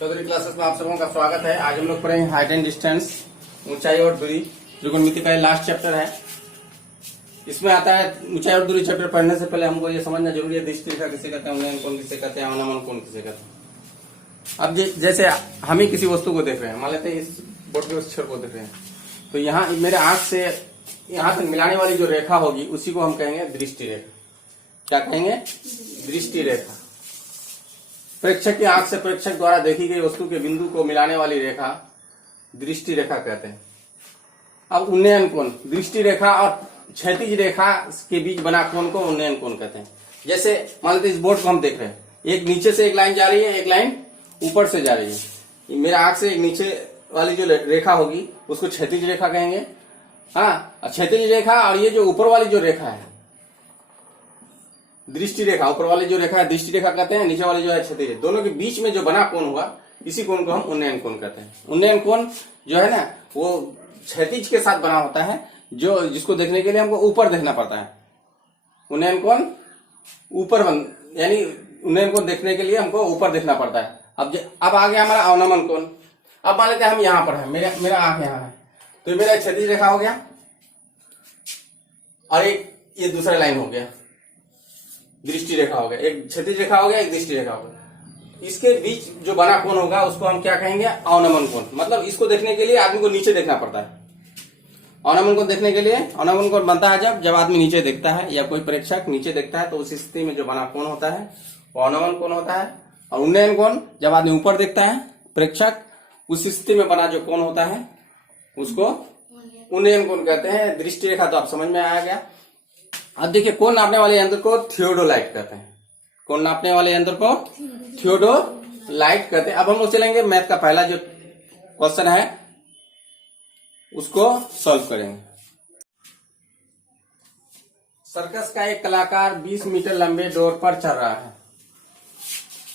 Chaudhary classes में आप सबों का स्वागत है। आज हम लोग पढ़ेंगे हाइट एंड डिस्टेंस, ऊंचाई और दूरी, त्रिकोणमिति का लास्ट चैप्टर है। इसमें आता है ऊंचाई और दूरी चैप्टर पढ़ने से पहले हमको ये समझना जरूरी है दृष्टि रेखा किसे कहते हैं, उन्नयन कोण किसे कहते हैं, अवनमन कोण किसे कहते हैं। अब जैसे हम ही किसी वस्तु को देख रहे हैं, मान लेते हैं इस बोर्ड के उस छोर को देख रहे हैं, तो यहाँ मेरे आंख से यहाँ तक मिलाने वाली जो रेखा होगी उसी को हम कहेंगे दृष्टि रेखा। क्या कहेंगे? दृष्टि रेखा। प्रेक्षक की आंख से प्रेक्षक द्वारा देखी गई वस्तु के बिंदु को मिलाने वाली रेखा दृष्टि रेखा कहते हैं। अब उन्नयन कोण, दृष्टि रेखा और क्षैतिज रेखा के बीच बना कोण को उन्नयन कोण कहते हैं। जैसे मान लेते इस बोर्ड को हम देख रहे हैं, एक नीचे से एक लाइन जा रही है, एक लाइन ऊपर से जा रही है। मेरा आंख से एक नीचे वाली जो रेखा होगी उसको क्षैतिज रेखा कहेंगे। हाँ, क्षैतिज रेखा और ये जो ऊपर वाली जो रेखा है दृष्टि रेखा, ऊपर वाली जो रेखा है दृष्टि रेखा कहते हैं, नीचे वाली जो है क्षैतिज। दोनों के बीच में जो बना कोण हुआ इसी कोण को हम उन्नयन कोण कहते हैं। उन्नयन कोण जो है ना वो क्षैतिज के साथ बना होता है, जो जिसको देखने के लिए हमको ऊपर देखना पड़ता है। उन्नयन कोण ऊपर यानी उन्नयन कोण देखने के लिए हमको ऊपर देखना पड़ता है। अब आ गया हमारा अवनमन कोण। अब मान लेते हैं हम यहाँ पर है, मेरा आंख यहाँ है, तो मेरा एक क्षैतिज रेखा हो गया और एक ये दूसरा लाइन हो गया, दृष्टि रेखा हो गया। एक क्षैतिज रेखा हो गया, एक दृष्टि रेखा हो गया। इसके बीच जो बना कोण होगा उसको हम क्या कहेंगे? अवनमन कोण। मतलब इसको देखने के लिए आदमी को नीचे देखना पड़ता है। अवनमन कोण देखने के लिए अवनमन कोण बनता है जब आदमी नीचे देखता है या कोई प्रेक्षक नीचे देखता है, तो उस स्थिति में जो बना कोण होता है वो अवनमन कोण होता है। और उन्नयन कोण जब आदमी ऊपर देखता है, प्रेक्षक उस स्थिति में बना जो कोण होता है उसको उन्नयन कोण कहते हैं। दृष्टि रेखा तो आप समझ में आ गया। अब देखिए कोण नापने वाले यंत्र को थियोडोलाइट कहते हैं। कोण नापने वाले यंत्र को थियोडोलाइट कहते हैं। अब हम लोग चलेंगे मैथ का पहला जो क्वेश्चन है उसको सॉल्व करेंगे। सर्कस का एक कलाकार 20 मीटर लंबे डोर पर चल रहा है,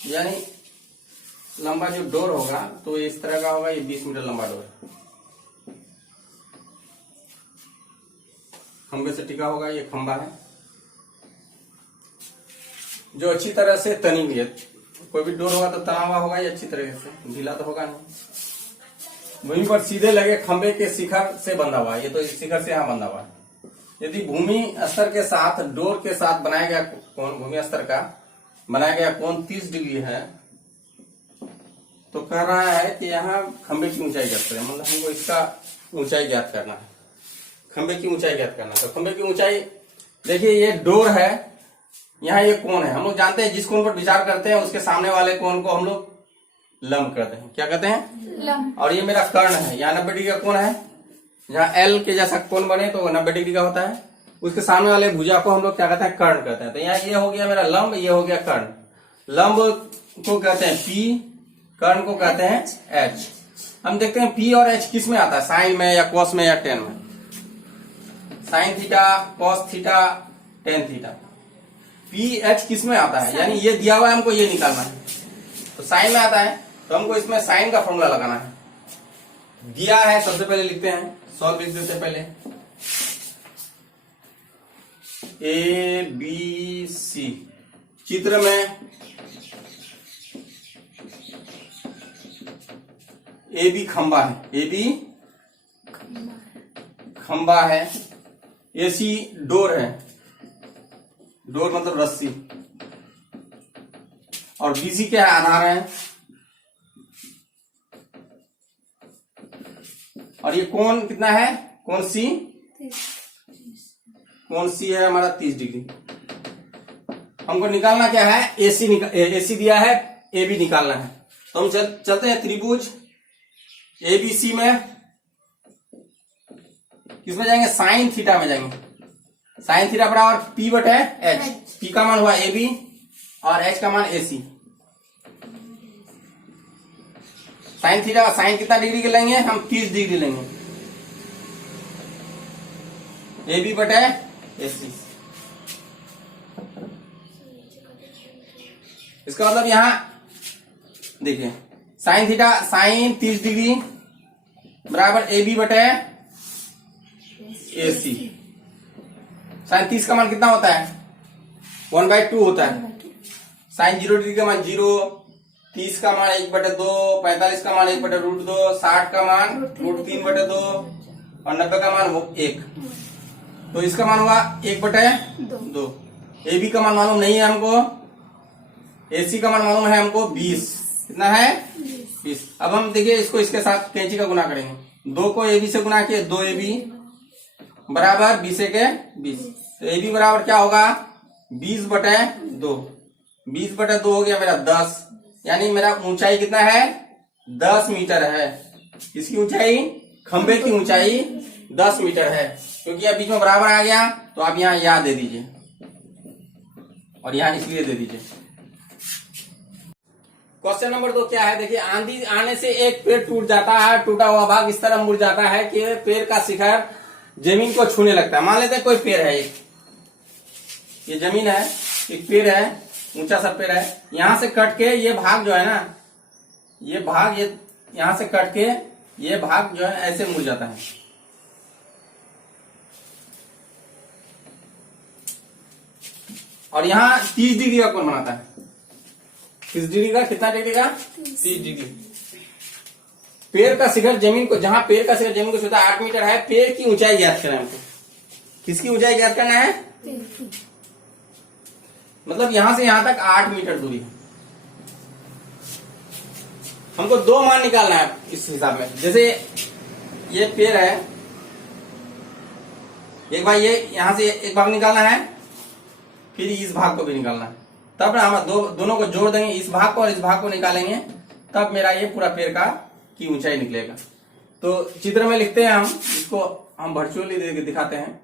यानी लंबा जो डोर होगा तो इस तरह का होगा, ये 20 मीटर लंबा डोर खंबे से टिका होगा। ये खंबा है जो अच्छी तरह से तनी हुई है। कोई भी डोर होगा तो तना हुआ होगा, ये अच्छी तरह से, ढीला तो होगा नहीं। भूमि पर सीधे लगे खंबे के शिखर से बंधा हुआ है, ये तो शिखर से यहाँ बंधा हुआ है। यदि भूमि स्तर के साथ डोर के साथ बनाया गया कोण, भूमि स्तर का बनाया गया कोण 30 डिग्री है, तो कह रहा है कि यहाँ खंबे की ऊंचाई ज्ञात करें। मतलब हमको इसका ऊंचाई ज्ञात करना है, खंबे की ऊंचाई ज्ञात करना। तो खंबे की ऊंचाई देखिए, ये डोर है, यहाँ ये कोण है। हम लोग जानते हैं जिस कोण पर विचार करते हैं उसके सामने वाले कोण को हम लोग लंब कहते हैं। क्या कहते हैं? लंब। और ये मेरा कर्ण है, यहाँ 90 डिग्री का कोण है। जहाँ एल के जैसा कोण बने तो 90 डिग्री का होता है। उसके सामने वाले भुजा को हम लोग क्या कहते हैं? कर्ण कहते हैं। तो यहाँ ये हो गया मेरा लंब, ये हो गया कर्ण। लंब को कहते हैं पी, कर्ण को कहते हैं एच। हम देखते हैं पी और एच किस में आता है, साइन में या कॉस में या टेन में। Sine theta, cos theta, tan theta. P H किस में आता है? यानी ये दिया हुआ है, हमको ये निकालना है। तो साइन में आता है तो हमको इसमें साइन का फॉर्मूला लगाना है। दिया है, सबसे पहले लिखते हैं, सॉल्व लिख देते हैं पहले। ए बी सी चित्र में ए बी खंबा है, ए बी खंबा है। एसी डोर है, डोर मतलब रस्सी। और बीसी क्या है? आधार है। और ये कोण कितना है? कोण सी, कोण सी है हमारा 30 डिग्री। हमको निकालना क्या है? एसी दिया है, ए बी निकालना है। तो हम चलते हैं त्रिभुज एबीसी में। किसमें जाएंगे? साइन थीटा में जाएंगे। साइन थीटा बराबर पी बटे एच। पी का मान हुआ ए बी और एच का मान ए सी। साइन थीटा, साइन कितना डिग्री के लेंगे हम? 30 डिग्री लेंगे। ए बी बटे ए सी। इसका मतलब यहां देखिए, साइन थीटा साइन 30 डिग्री बराबर ए बी बटे ए सी। साइन 30 का मान कितना होता है? 1/2 होता है। साइन 0 डिग्री का मान 0, 30 का मान 1/2, 45 का मान 1/√2, 60 का मान √3/2 और 90 का मान 1। तो इसका मान हुआ 1/2। AB का मान मालूम नहीं है हमको, AC का मान मालूम है हमको 20। कितना है? 20। अब हम देखिए इसको इसके साथ कैंची का गुना करेंगे। 2 को AB से गुना किए, 2AB बराबर 20 के 20। तो AB बराबर क्या होगा? 20/2। 20/2 हो गया मेरा 10, यानी मेरा ऊंचाई कितना है? 10 मीटर है। इसकी ऊंचाई, खंबे की ऊंचाई 10 मीटर है। क्योंकि अब बीच में बराबर आ गया तो आप यहाँ या दे दीजिए और यहाँ इसलिए दे दीजिए। क्वेश्चन नंबर 2 क्या है? देखिए, आंधी आने से एक पेड़ टूट जाता है। टूटा हुआ भाग इस तरह मुड़ जाता है कि पेड़ का शिखर जमीन को छूने लगता है। मान लेते हैं कोई पेड़ है, एक ये जमीन है, एक पेड़ है, ऊंचा सा पेड़ है। यहां से कट के ये भाग जो है ना, ये भाग ये यहां से कट के ये भाग जो है ऐसे मुड़ जाता है। और यहाँ 30 डिग्री का कोण बनाता है। 30 डिग्री का, कितना डिग्री का? 30 डिग्री। पेड़ का शिखर जमीन को, जहां पेड़ का शिखर जमीन को छूता है 8 मीटर है। पेड़ की ऊंचाई ज्ञात करना है हमको। किसकी ऊंचाई ज्ञात करना है? मतलब यहां से यहां तक 8 मीटर दूरी है। हमको 2 मान निकालना है इस हिसाब में। जैसे ये पेड़ है, एक भाग ये यहां से एक भाग निकालना है, फिर इस भाग को भी निकालना है। तब ना हम दोनों को जोड़ देंगे, इस भाग को और इस भाग को निकालेंगे, तब मेरा ये पूरा पेड़ का की ऊंचाई निकलेगा। तो चित्र में लिखते हैं हम, इसको हम वर्चुअली दिखाते हैं।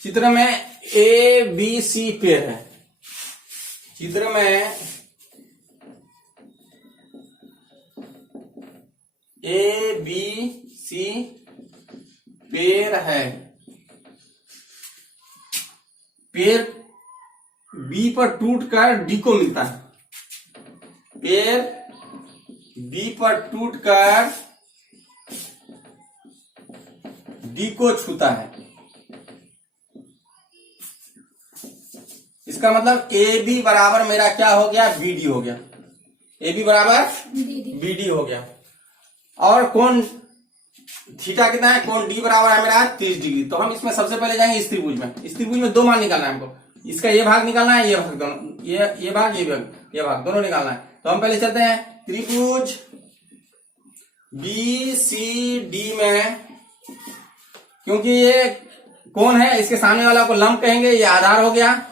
चित्र में ABC पेड़ है। चित्र में ABC पेड़ है। पेड़ B पर टूटकर D को मिलता है। पेड़ B पर टूटकर D को छूता है। इसका मतलब AB बराबर मेरा क्या हो गया? BD हो गया। AB बराबर BD हो गया। और कोण थीटा कितना है? कोण D बराबर है मेरा 30 डिग्री। तो हम इसमें सबसे पहले जाएंगे इस त्रिभुज में। इस त्रिभुज में 2 मान निकालना है हमको। इसका ये भाग निकालना है, ये भाग दोनों, ये भाग ये भाग दोनों निकालना है। तो हम पहले चलते हैं त्रिभुज BCD में। क्योंकि ये कोण है, इसके सामने वाला को लंब कहेंगे, ये आधार हो गया।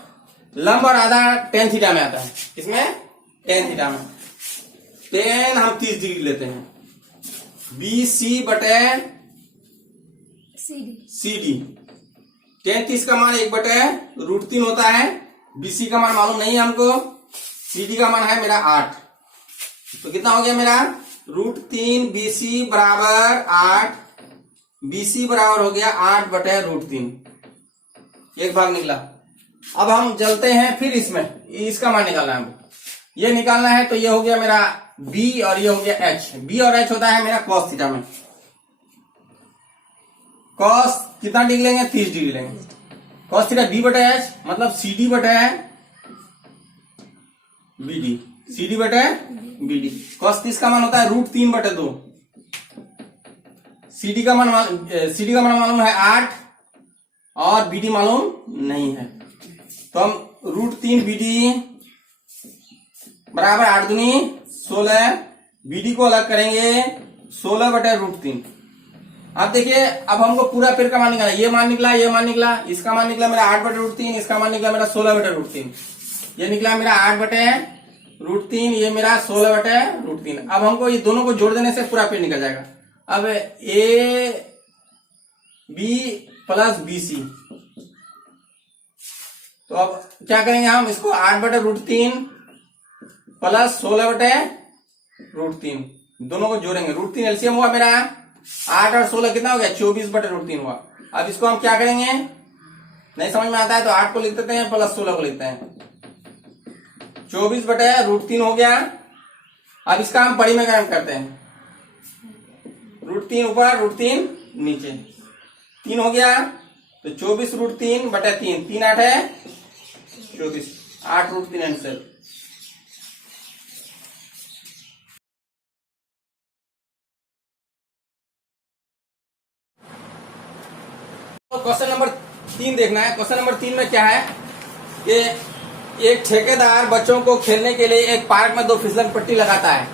लंब और आधार tan थीटा में आता है। इसमें tan थीटा में tan हम 30 डिग्री लेते हैं। BC/CD। tan 30 का मान 1/√3 होता है। BC का मान मालूम नहीं है हमको, CD का मान है मेरा 8। तो कितना हो गया मेरा? √3। BC बराबर 8। BC बराबर हो गया 8/√3। एक भाग निकला। अब हम चलते हैं फिर इसमें, इसका मान निकालना है हमको। ये निकालना है तो ये हो गया मेरा B और ये हो गया H। B और H होता है मेरा cos थीटा में। cos कितना डिग्री लेंगे? 30 डिग्री लेंगे। cos थीटा B/H मतलब CD/BD। CD/BD। cos 30 का मान होता है √3/2। CD का मान मालूम है 8 और BD मालूम नहीं है। तो हम √3 BD बराबर 8 दूनी 16। BD को अलग करेंगे 16/√3। अब देखिए, अब हमको पूरा पेड़ का मान निकालना। ये मान निकला, ये मान निकला, इसका मान निकला मेरा 8/√3, इसका मान निकला मेरा 16/√3। ये निकला मेरा 8/√3, ये मेरा 16/√3। अब हमको ये दोनों को जोड़ देने से पूरा पेड़ निकल जाएगा। अब AB + BC। तो अब क्या करेंगे हम? इसको 8/√3 + 16/√3 दोनों को जोड़ेंगे। √3 एलसीएम हुआ मेरा 8 और 16 कितना हो गया? 24/√3 हुआ। अब इसको हम क्या करेंगे? नहीं समझ में आता है तो 8 को लिख देते हैं + 16 को लिखते हैं। 24/√3 हो गया। अब इसका हम परिमेय करते हैं। √3 ऊपर, √3 नीचे। 3 हो गया, तो 24√3/3, 3 8 है 24, 8√3 आंसर। तो क्वेश्चन नंबर 3 देखना है। क्वेश्चन नंबर 3 में क्या है कि एक ठेकेदार बच्चों को खेलने के लिए एक पार्क में 2 फिसलन पट्टी लगाता है।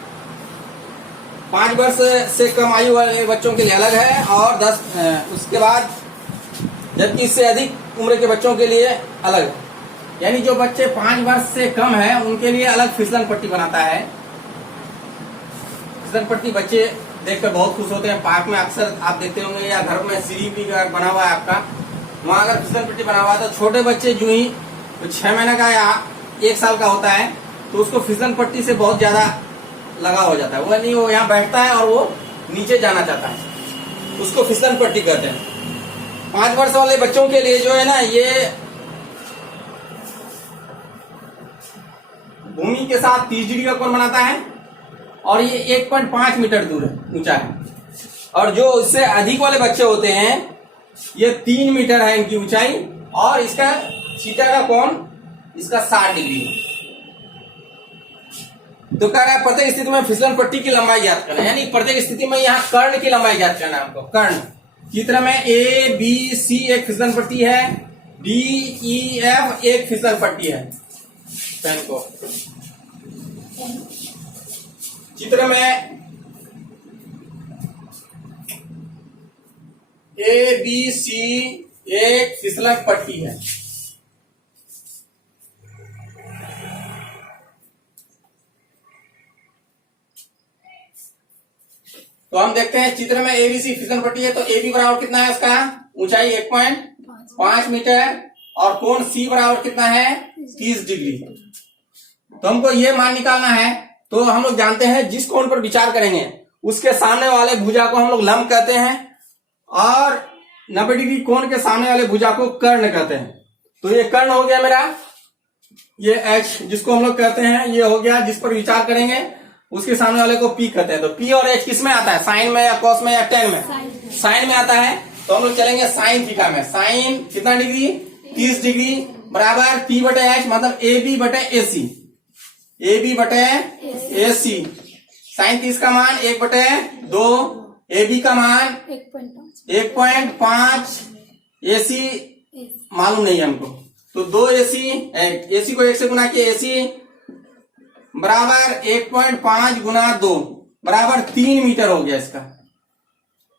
5 वर्ष से कम आयु वाले बच्चों के लिए अलग है और 10 उसके बाद जबकि इससे अधिक उम्र के बच्चों के लिए अलग है। यानी जो बच्चे 5 वर्ष से कम है उनके लिए अलग फिसलन पट्टी बनाता है। फिसलन पट्टी बच्चे देखकर बहुत खुश होते हैं। पार्क में अक्सर आप देखते होंगे या घर में सीढ़ी भी बना हुआ है आपका, वहां अगर फिसलन पट्टी बना हुआ है तो छोटे बच्चे जो ही 6 महीने का या 1 साल का होता है तो उसको फिसलन पट्टी से बहुत ज्यादा लगाव हो जाता है। वो नहीं, वो यहाँ बैठता है और वो नीचे जाना चाहता है, उसको फिसलन पट्टी कहते हैं। 5 वर्ष वाले बच्चों के लिए जो है ना, ये भूमि के साथ 30 डिग्री का कोण बनाता है और ये 1.5 मीटर दूर ऊंचा है। और जो इससे अधिक वाले बच्चे होते हैं ये 3 मीटर है इनकी ऊंचाई और इसका थीटा का कोण इसका 60 डिग्री है। तो कह रहा है प्रत्येक स्थिति में फिसलन पट्टी की लंबाई ज्ञात करना है। यानी प्रत्येक स्थिति में यहाँ कर्ण की लंबाई ज्ञात करना है हमको। कर्ण चित्र में A B C एक फिसलन पट्टी है, D E F एक फिसलन पट्टी है। पेन को चित्र में A B C एक फिसलन पट्टी है। तो हम देखते हैं चित्र में ABC फिसलन पट्टी है, तो AB बराबर कितना है उसका ऊंचाई 1.5 मीटर और कोण C बराबर कितना है 30 डिग्री। तो हमको ये मान निकालना है। तो हम लोग जानते हैं जिस कोण पर विचार करेंगे उसके सामने वाले भुजा को हम लोग लंब कहते हैं और 90 डिग्री कोण के सामने वाले भुजा को कर्ण कहते हैं। तो ये कर्ण हो गया मेरा, ये H जिसको हम लोग कहते हैं ये हो गया। जिस पर विचार करेंगे उसके सामने वाले को P कहते हैं। तो P और H किस में आता है, साइन में या कॉस में या टेन में? साइन में आता है। तो हम लोग चलेंगे साइन थीटा में। साइन कितना डिग्री 30 डिग्री बराबर P बटे H मतलब AB बटे AC। AB बटे AC। साइन 30 का मान 1/2, AB का मान 1.5, AC मालूम नहीं है हमको। तो 2 AC को 1 से गुना किया, AC बराबर 1.5 गुना 2 बराबर 3 मीटर हो गया इसका।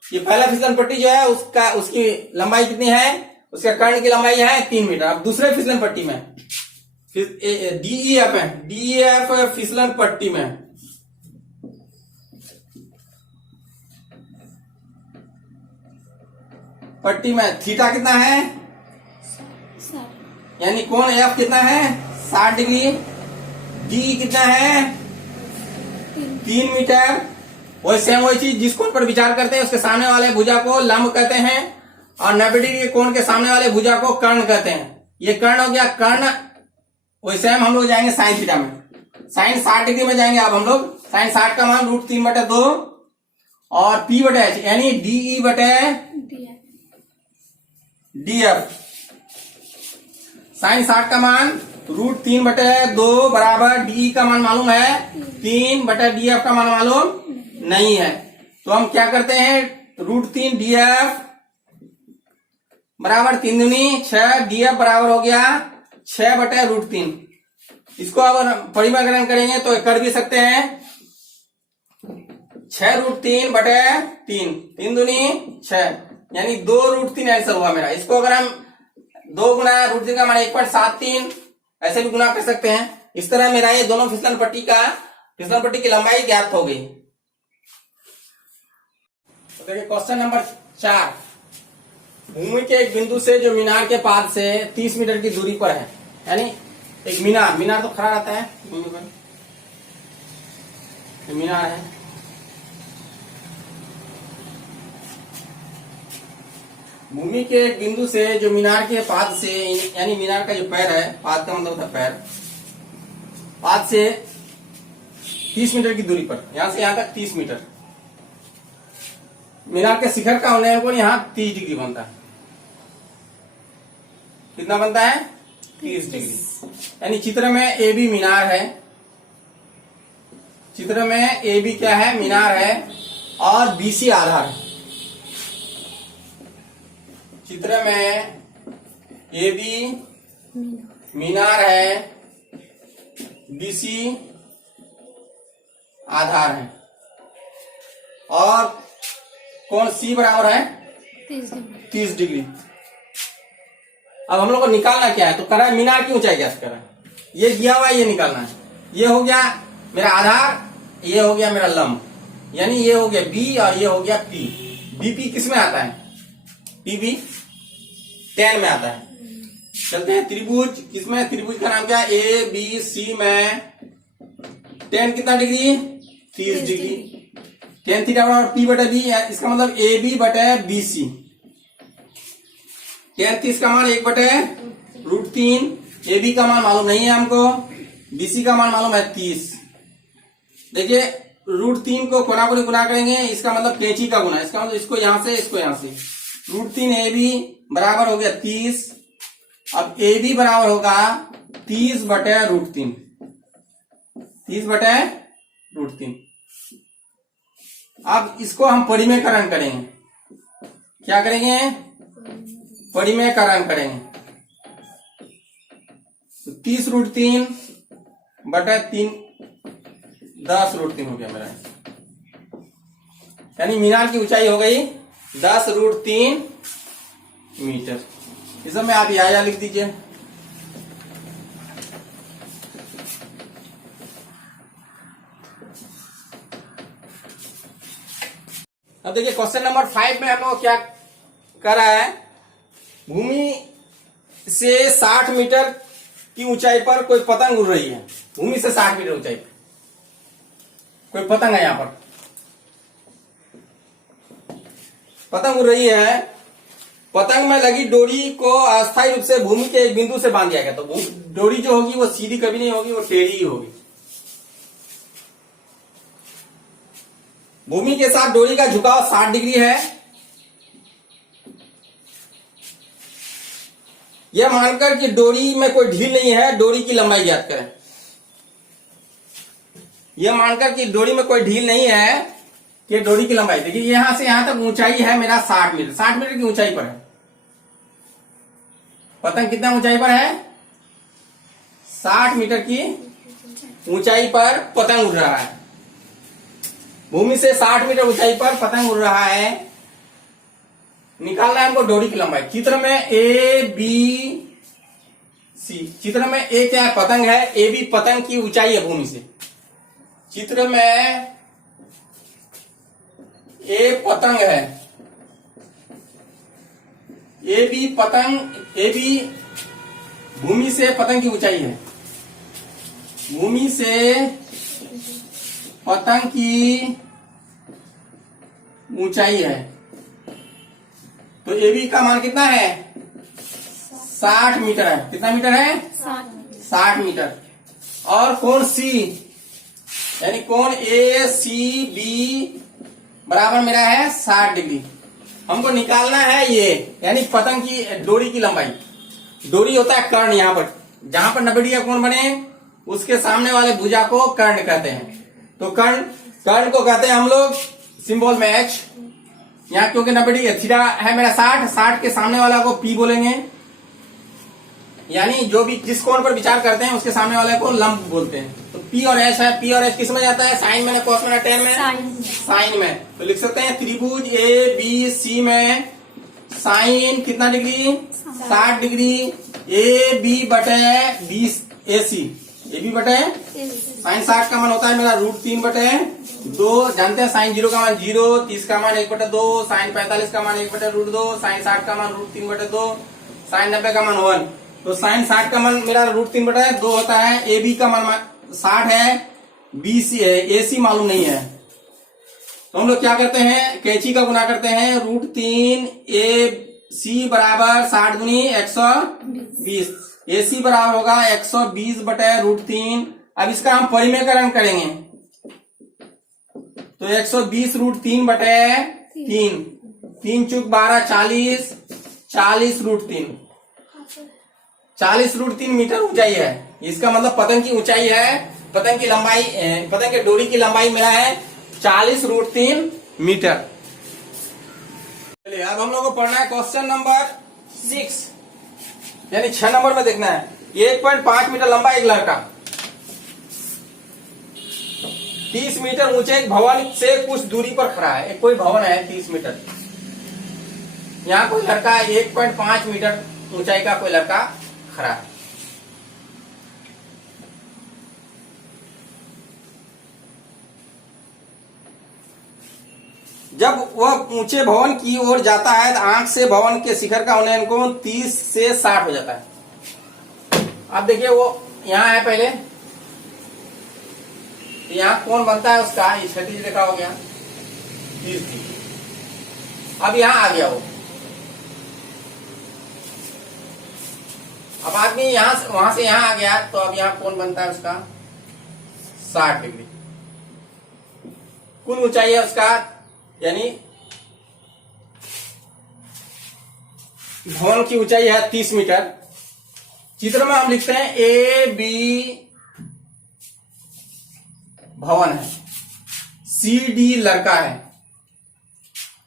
ये पहला फिसलन पट्टी जो है उसकी लंबाई कितनी है, उसका कर्ण की लंबाई है 3 मीटर। अब दूसरे फिसलन पट्टी में DEF है, DEF फिसलन पट्टी में थीटा कितना है, यानी कोण F कितना है 60 डिग्री, D कितना है 3 मीटर। वही सेम वही चीज जिस कोण पर विचार करते हैं उसके सामने वाले भुजा को लंब कहते हैं और 90 डिग्री के कोण के सामने वाले भुजा को कर्ण कहते हैं। ये कर्ण हो गया कर्ण। वही सेम हम लोग जाएंगे साइन थीटा में। साइन 60 डिग्री में जाएंगे। अब हम लोग साइन 60 का मान √3/2 और P बटे H यानी DE बटे DF। साइन 60 का मान √3/2 बराबर DE का मान मालूम है 3/DF का मान मालूम नहीं है। तो हम क्या करते हैं √3 DF बराबर 3 दूनी 6, DF बराबर हो गया 6/√3। इसको अगर परिमाकरण करेंगे तो कर भी सकते हैं 6√3/3, 3 दूनी 6 यानी 2√3 आंसर हुआ मेरा। इसको अगर हम 2 गुना √3 का मान 1.73 ऐसे भी गुना कर सकते हैं। इस तरह मेरा ये दोनों फिसलन पट्टी की लंबाई ज्ञात हो गई। तो देखिए क्वेश्चन नंबर 4, भूमि के एक बिंदु से जो मीनार के पाद से 30 मीटर की दूरी पर है, यानी एक मीनार तो खड़ा रहता है भूमि पर, मीनार है। भूमि के एक बिंदु से जो मीनार के पाद से यानी मीनार का जो पैर है, पाद का मतलब होता है पैर, पाद से 30 मीटर की दूरी पर, यहां से यहां तक 30 मीटर। मीनार के शिखर का होने को यहाँ 30 डिग्री बनता है। कितना बनता है? 30 डिग्री। यानी चित्र में ए बी मीनार है, चित्र में ए बी क्या है? मीनार है, और बीसी आधार है। चित्र में ए बी मीनार है, बीसी आधार है, और कोण सी बराबर है 30 डिग्री। अब हम लोग को निकालना क्या है? तो कह रहा है मीनार की ऊंचाई ज्ञात करा। ये दिया हुआ है, ये निकालना है। ये हो गया मेरा आधार, ये हो गया मेरा लंब, यानी ये हो गया बी और ये हो गया पी। बीपी किस में आता है? पीबी tan में आता है। चलते हैं त्रिभुज, किसमें? त्रिभुज का नाम क्या है? ए बी सी में tan कितना डिग्री? 30 डिग्री। tan थीटा बराबर पी बटे बी, इसका मतलब ए बी बटे बी सी। tan 30 का मान 1/√3। ए बी का मान मालूम नहीं है हमको, बीसी का मान मालूम है 30। देखिए √3 को कोना गुना करेंगे, इसका मतलब कैंची का गुना, इसका मतलब इसको यहां से इसको यहां से। √3 ए बी बराबर हो गया 30। अब ए बी बराबर होगा 30/√3। 30/√3। अब इसको हम परिमेयकरण करेंगे। क्या करेंगे? परिमेयकरण करेंगे। 30√3 बटे 3 10√3 हो गया मेरा। यानी मीनार की ऊंचाई हो गई 10√3 मीटर। इस समय आप या लिख दीजिए। अब देखिए क्वेश्चन नंबर 5 में हम लोग क्या कर रहा है? भूमि से 60 मीटर की ऊंचाई पर कोई पतंग उड़ रही है। भूमि से 60 मीटर ऊंचाई पर कोई पतंग है, यहां पर पतंग उड़ रही है। पतंग में लगी डोरी को अस्थायी रूप से भूमि के एक बिंदु से बांध दिया गया। तो डोरी जो होगी वो सीधी कभी नहीं होगी, वो टेढ़ी ही होगी। भूमि के साथ डोरी का झुकाव 60 डिग्री है। यह मानकर कि डोरी में कोई ढील नहीं है, डोरी की लंबाई ज्ञात करें। यह मानकर कि डोरी में कोई ढील नहीं है कि डोरी की लंबाई, देखिए यहां से यहां तक ऊंचाई है मेरा 60 मीटर। 60 मीटर की ऊंचाई पर है पतंग। कितना ऊंचाई पर है? 60 मीटर की ऊंचाई पर पतंग उड़ रहा है। भूमि से 60 मीटर ऊंचाई पर पतंग उड़ रहा है। निकालना है हमको डोरी की लंबाई। चित्र में ए बी सी, चित्र में ए क्या है? पतंग है। ए बी पतंग की ऊंचाई है भूमि से। चित्र में ए पतंग है, ए बी पतंग, ए बी भूमि से पतंग की ऊंचाई है। भूमि से पतंग की ऊंचाई है। तो ए बी का मान कितना है? 60 मीटर है। कितना मीटर है? 60 मीटर। और कोण सी, यानी कोण ए सी बी बराबर मेरा है 60 डिग्री। हमको निकालना है ये, यानी पतंग की डोरी की लंबाई। डोरी होता है कर्ण, यहां पर जहां पर 90 डिग्री का कोण बने उसके सामने वाले भुजा को कर्ण कहते हैं। तो कर्ण को कहते हैं हम लोग सिंबल में एच। यहाँ क्योंकि 90 डिग्री थीटा है मेरा 60 के सामने वाला को पी बोलेंगे। यानी जो भी जिस कोण पर विचार करते हैं उसके सामने वाले को लंब बोलते हैं। तो पी और एच है। पी और एच किस में जाता है? साइन में, कॉस में, टेन में, साइन में। तो लिख सकते हैं त्रिभुज ए बी सी में साइन कितना डिग्री? 60 डिग्री। ए बी बटे 20 ए सी, ए बी बटे साइन 60 का मान होता है मेरा √3/2। जानते हैं साइन 0 का मान 0, 30 का मान 1/2, साइन 45 का मान 1/√2, साइन 60 का मान √3/2, साइन 90 का मान 1। तो साइन 60 का मान मेरा √3/2 होता है। ए बी का मान 60 है, बी सी है, ए सी मालूम नहीं है। तो हम लोग क्या करते हैं? कैंची का गुना करते हैं। √3 ए सी बराबर 60 गुनी 120। ए सी बराबर होगा 120/√3। अब इसका हम परिमेयकरण करेंगे। तो 120 √3/30 3, 3 चूक 12, 40, 40√3, 40√3 मीटर ऊंचाई है। इसका मतलब पतंग की ऊंचाई है, पतंग की लंबाई, पतंग के डोरी की लंबाई मेरा है 40√3 मीटर। चलिए अब हम लोग को पढ़ना है क्वेश्चन नंबर 6, यानी 6 नंबर में देखना है। 1.5 मीटर लंबा एक लड़का 30 मीटर ऊंचे एक भवन से कुछ दूरी पर खड़ा है। एक कोई भवन है 30 मीटर, यहाँ कोई लड़का 1.5 मीटर ऊंचाई का कोई लड़का खड़ा है। जब वह ऊंचे भवन की ओर जाता है तो आंख से भवन के शिखर का उन्नयन कोण 30 से 60 हो जाता है। अब देखिए वो यहाँ है, पहले यहाँ कोण बनता है उसका, ये क्षैतिज रेखा हो गया 30 डिग्री। अब यहाँ आ गया वो, अब आदमी यहां से वहां से यहां आ गया तो अब यहाँ कोण बनता है उसका 60 डिग्री। कुल ऊंचाई है उसका, यानी भवन की ऊंचाई है 30 मीटर। चित्र में हम लिखते हैं ए बी भवन है, सी डी लड़का है।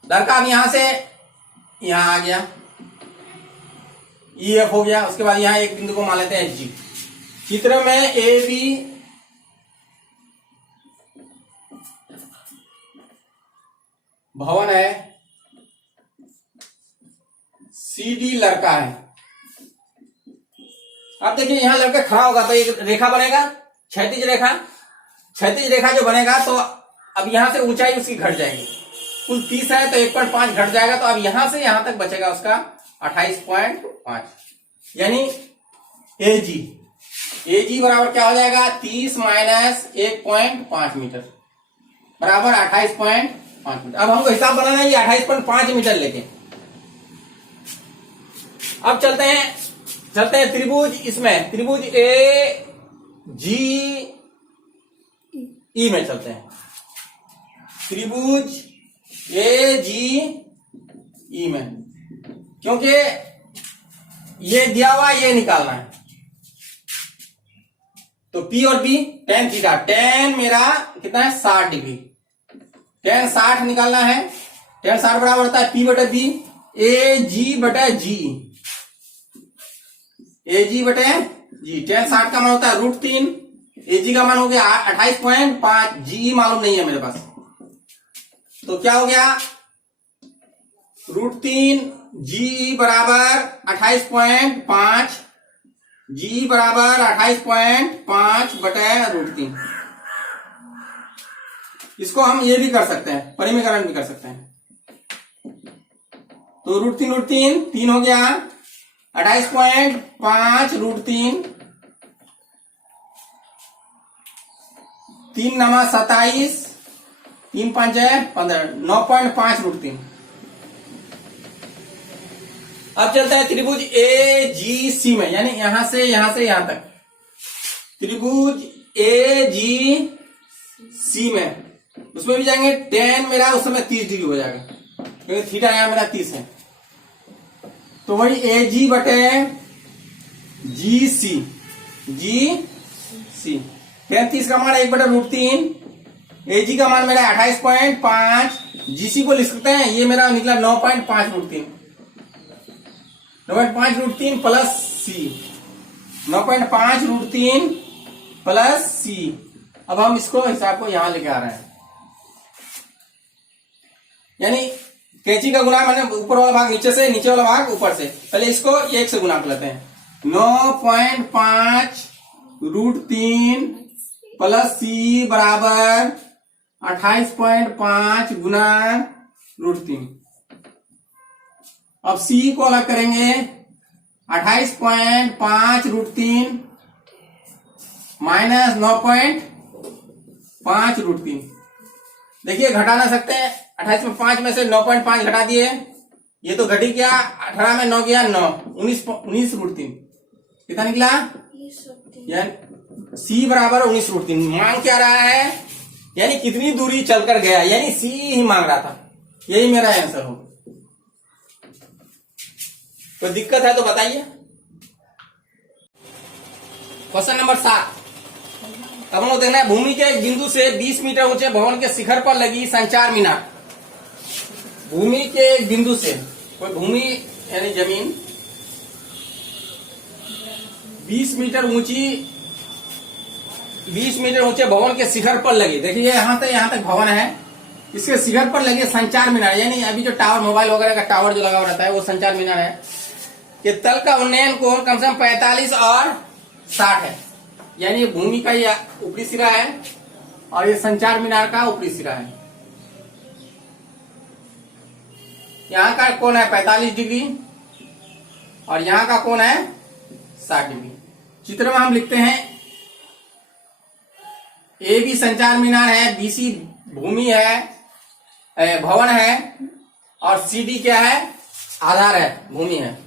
लड़का अब यहां से यहां आ गया, ई एफ हो गया। उसके बाद यहां एक बिंदु को मान लेते हैं जी। चित्र में ए बी भवन है, सी डी लड़का है। अब देखिए यहां लड़का खड़ा होगा तो एक रेखा बनेगा, क्षैतिज रेखा। क्षैतिज रेखा जो बनेगा तो अब यहां से ऊंचाई उसकी घट जाएगी। कुल 30 है तो 1.5 घट जाएगा, तो अब यहां से यहां तक बचेगा उसका 28.5, यानी एजी। एजी बराबर क्या हो जाएगा, 30 माइनस 1.5 मीटर बराबर 28.5 मीटर। अब हमको हिसाब बनाना है ये 28.5 मीटर लेके। अब चलते हैं त्रिभुज, इसमें त्रिभुज ए जी ई में चलते हैं। त्रिभुज ए जी ई में, क्योंकि ये दिया हुआ ये निकालना है। तो P और B tan थीटा, tan मेरा कितना है 60 डिग्री, tan 60 निकालना है। tan 60 बराबर होता है P बटे B, ए जी बटे जी, ए जी बटे जी। tan 60 का मान होता है √3, ए जी का मान हो गया 28.5, जी मालूम नहीं है मेरे पास, तो क्या हो गया √3, जी बराबर 28.5, जी बराबर 28.5 बटे √3। इसको हम ये भी कर सकते हैं, परिमीकरण भी कर सकते हैं। तो √3 3 हो गया, 28.5 √3, 3 नमा 27, 3 5 15, 9.5 √3। अब चलता है त्रिभुज ए जी सी में, यानी यहां से यहां तक। त्रिभुज ए जी सी में, उसमें भी जाएंगे। tan मेरा उस समय 30 डिग्री हो जाएगा, क्योंकि थीटा यहां मेरा 30 है। तो वही ए जी बटे जी सी, जी सी। tan 30 का मान 1 बटे √3, ए जी का मान मेरा 28.5, जीसी को लिख सकते हैं, ये मेरा निकला 9.5 √3, 9.5 √3 प्लस सी, 9.5 √3 प्लस सी। अब हम इसको हिसाब को यहां लेके आ रहे हैं, यानी कैंची का गुना मैंने ऊपर वाला भाग नीचे से, नीचे वाला भाग ऊपर से। पहले इसको 1 से गुना कर लेते हैं। 9.5 √3 प्लस सी बराबर 28.5 गुना √3। अब सी को अलग करेंगे, 28.5 √3 माइनस 9.5 √3। देखिए घटा ना सकते हैं, 28 में से 9.5 घटा दिए, ये तो घटी क्या, 18 में 9 गया 9, 19 √3 कितना निकला, यानी सी बराबर 19 √3। मांग क्या रहा है, यानी कितनी दूरी चलकर गया, यानी सी ही मांग रहा था। यही मेरा आंसर होगा। कोई दिक्कत है तो बताइए। Question number 7। अब हम लोग देखना है, भूमि के एक बिंदु से 20 मीटर ऊंचे भवन के शिखर पर लगी संचार मीनार। भूमि के एक बिंदु से, कोई भूमि यानी जमीन 20 मीटर ऊंचे भवन के शिखर पर लगी। देखिए यहाँ तक भवन है, इसके शिखर पर लगे संचार मीनार, यानी अभी जो टावर, मोबाइल वगैरह का टावर जो लगा हुआ रहता है वो संचार मीनार है। कि तल का उन्नयन कोण कम से कम 45 और 60 है, यानी भूमि का ये ऊपरी सिरा है और ये संचार मीनार का ऊपरी सिरा है। यहाँ का कोण है 45 डिग्री और यहाँ का कोण है 60 डिग्री। चित्र में हम लिखते हैं ए बी संचार मीनार है, बीसी भूमि है, भवन है, और सीडी क्या है, आधार है, भूमि है।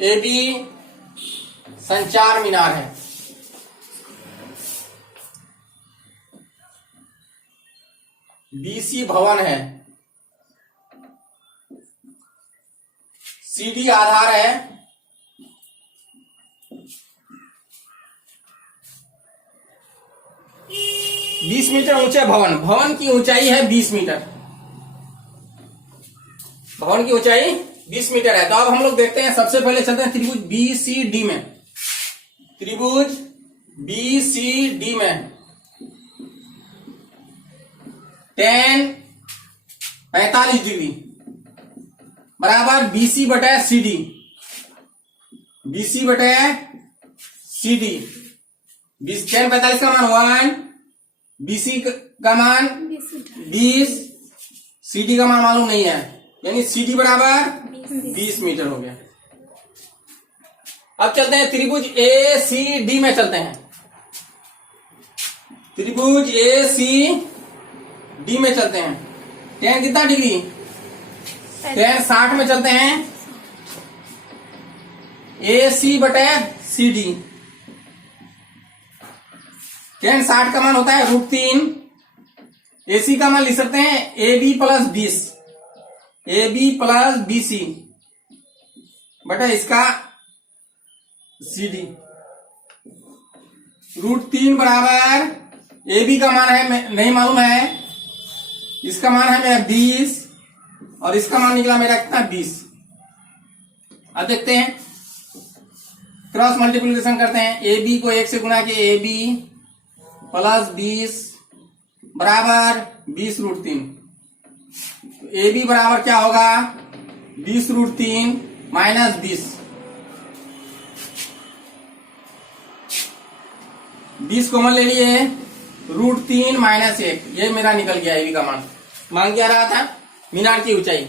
ए बी संचार मीनार है, बीसी भवन है, सीडी आधार है, 20 मीटर ऊंचे भवन की ऊंचाई है 20 मीटर, भवन की ऊंचाई 20 मीटर है। तो अब हम लोग देखते हैं, सबसे पहले चलते हैं त्रिभुज BCD में। त्रिभुज BCD में tan 45 डिग्री बराबर BC बटे CD, BC बटे CD। tan 45 का मान 1, BC का मान 20, CD का मान मालूम नहीं है, यानी CD बराबर 20 मीटर हो गया। अब चलते हैं त्रिभुज ACD में चलते हैं। त्रिभुज ACD में चलते हैं। tan कितना डिग्री, tan 60 में चलते हैं। AC बटे CD, tan 60 का मान होता है √3। AC का मान लिख सकते हैं AB plus 20, AB plus BC बटा इसका CD। √3 बराबर AB का मान है नहीं मालूम है, इसका मान है मेरा 20 और इसका मान निकला मेरा कितना 20। अब देखते हैं, क्रॉस मल्टीप्लिकेशन करते हैं। AB को 1 से गुणा किए, AB प्लस 20 बराबर 20 √3। AB बराबर क्या होगा, 20 √3 माइनस 20 कॉमन ले लिए, √3 माइनस 1, ये मेरा निकल गया AB का मान। मान क्या रहा था, मीनार की ऊंचाई,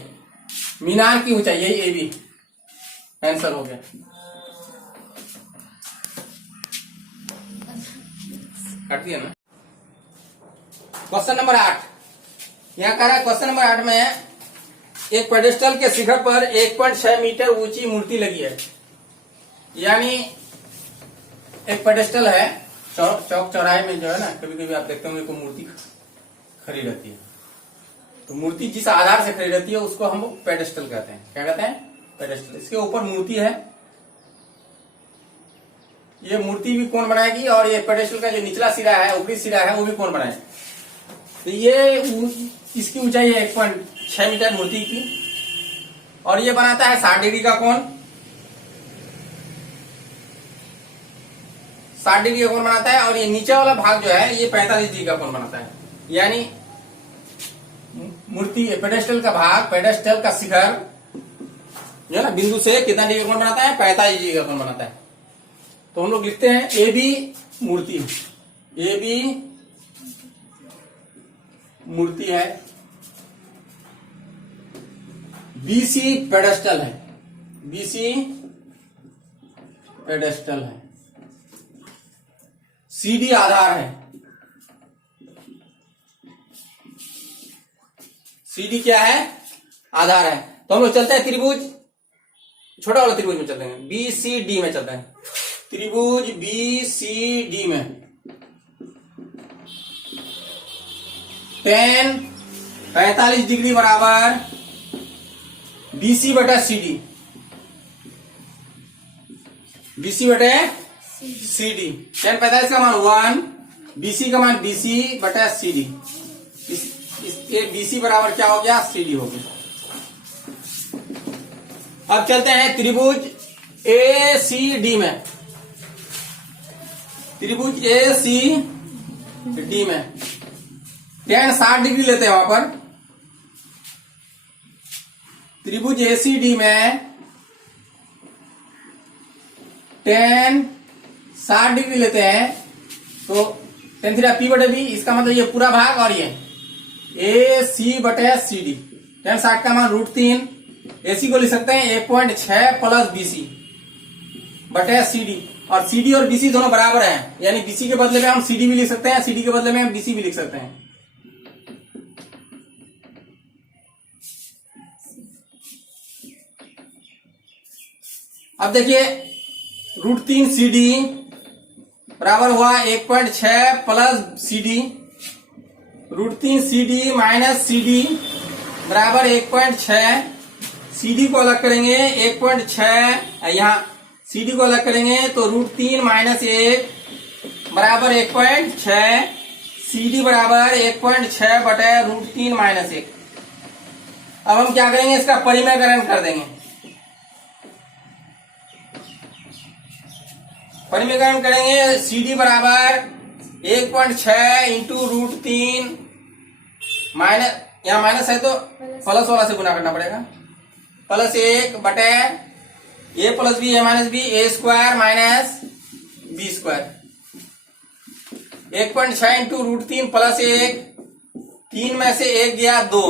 मीनार की ऊंचाई, यही AB आंसर हो गया। काट दिया ना। क्वेश्चन नंबर 8 यहाँ कह रहा है, क्वेश्चन नंबर 8 में एक पेडेस्टल के शिखर पर 1.6 मीटर ऊंची मूर्ति लगी है। यानी एक पेडेस्टल है, चौक चौराहे में जो है ना, कभी कभी आप देखते होंगे कोई मूर्ति खड़ी रहती है, तो मूर्ति जिस आधार से खड़ी रहती है उसको हम पेडेस्टल कहते हैं। क्या कहते हैं, पेडेस्टल। इसके ऊपर मूर्ति है, ये मूर्ति भी कौन बनाएगी और ये पेडेस्टल का जो निचला सिरा है, ऊपरी सिरा है, वो भी कौन बनाएगा। तो ये इसकी ऊंचाई है 1.6 मीटर मूर्ति की, और ये बनाता है 60 डिग्री का कोण, 60 डिग्री का कोण बनाता है, और ये नीचे वाला भाग जो है ये 45 डिग्री का कोण बनाता है। यानी मूर्ति पेडेस्टल का भाग, पेडेस्टल का शिखर जो है ना, बिंदु से कितना डिग्री का कोण बनाता है, 45 डिग्री का कोण बनाता है। तो हम लोग लिखते हैं AB मूर्ति, AB मूर्ति है, BC पेडेस्टल है, BC पेडेस्टल है, CD आधार है, CD क्या है, आधार है। तो हम लोग चलते हैं त्रिभुज, छोटा वाला त्रिभुज में चलते हैं, BCD में चलते हैं। त्रिभुज BCD में tan 45 डिग्री बराबर BC बटा CD, BC बटे CD। tan 45 का मान 1, BC का मान BC बटा CD। इसके BC बराबर क्या हो गया, CD हो गया। अब चलते हैं त्रिभुज ACD में। त्रिभुज ACD में tan 60 डिग्री लेते हैं वहां पर। त्रिभुज ACD में tan 60 डिग्री लेते हैं तो tan थीटा P बटे B, इसका मतलब ये पूरा भाग और ये AC बटे CD। tan 60 का मान √3, AC को लिख सकते हैं 1.6 प्लस BC बटे CD, और CD और BC दोनों बराबर हैं, यानी BC के बदले में हम CD भी लिख सकते हैं, CD के बदले में हम BC भी लिख सकते हैं। अब देखिए √3 CD बराबर हुआ 1.6 plus CD, √3 CD minus CD बराबर 1.6। CD को अलग करेंगे 1.6, यहाँ CD को अलग करेंगे तो √3 माइनस 1 बराबर 1.6, CD बराबर 1.6 बटे √3 माइनस 1। अब हम क्या करेंगे, इसका परिमेयकरण कर देंगे। परिमेयकरण करेंगे, CD बराबर 1.6 इंटू √3 माइनस, यहाँ माइनस है तो प्लस वाला से गुना करना पड़ेगा, प्लस 1 बटे A plus B A minus B, A square minus B square. 1.6 into √3 plus 1, 3 में से 1 गया 2,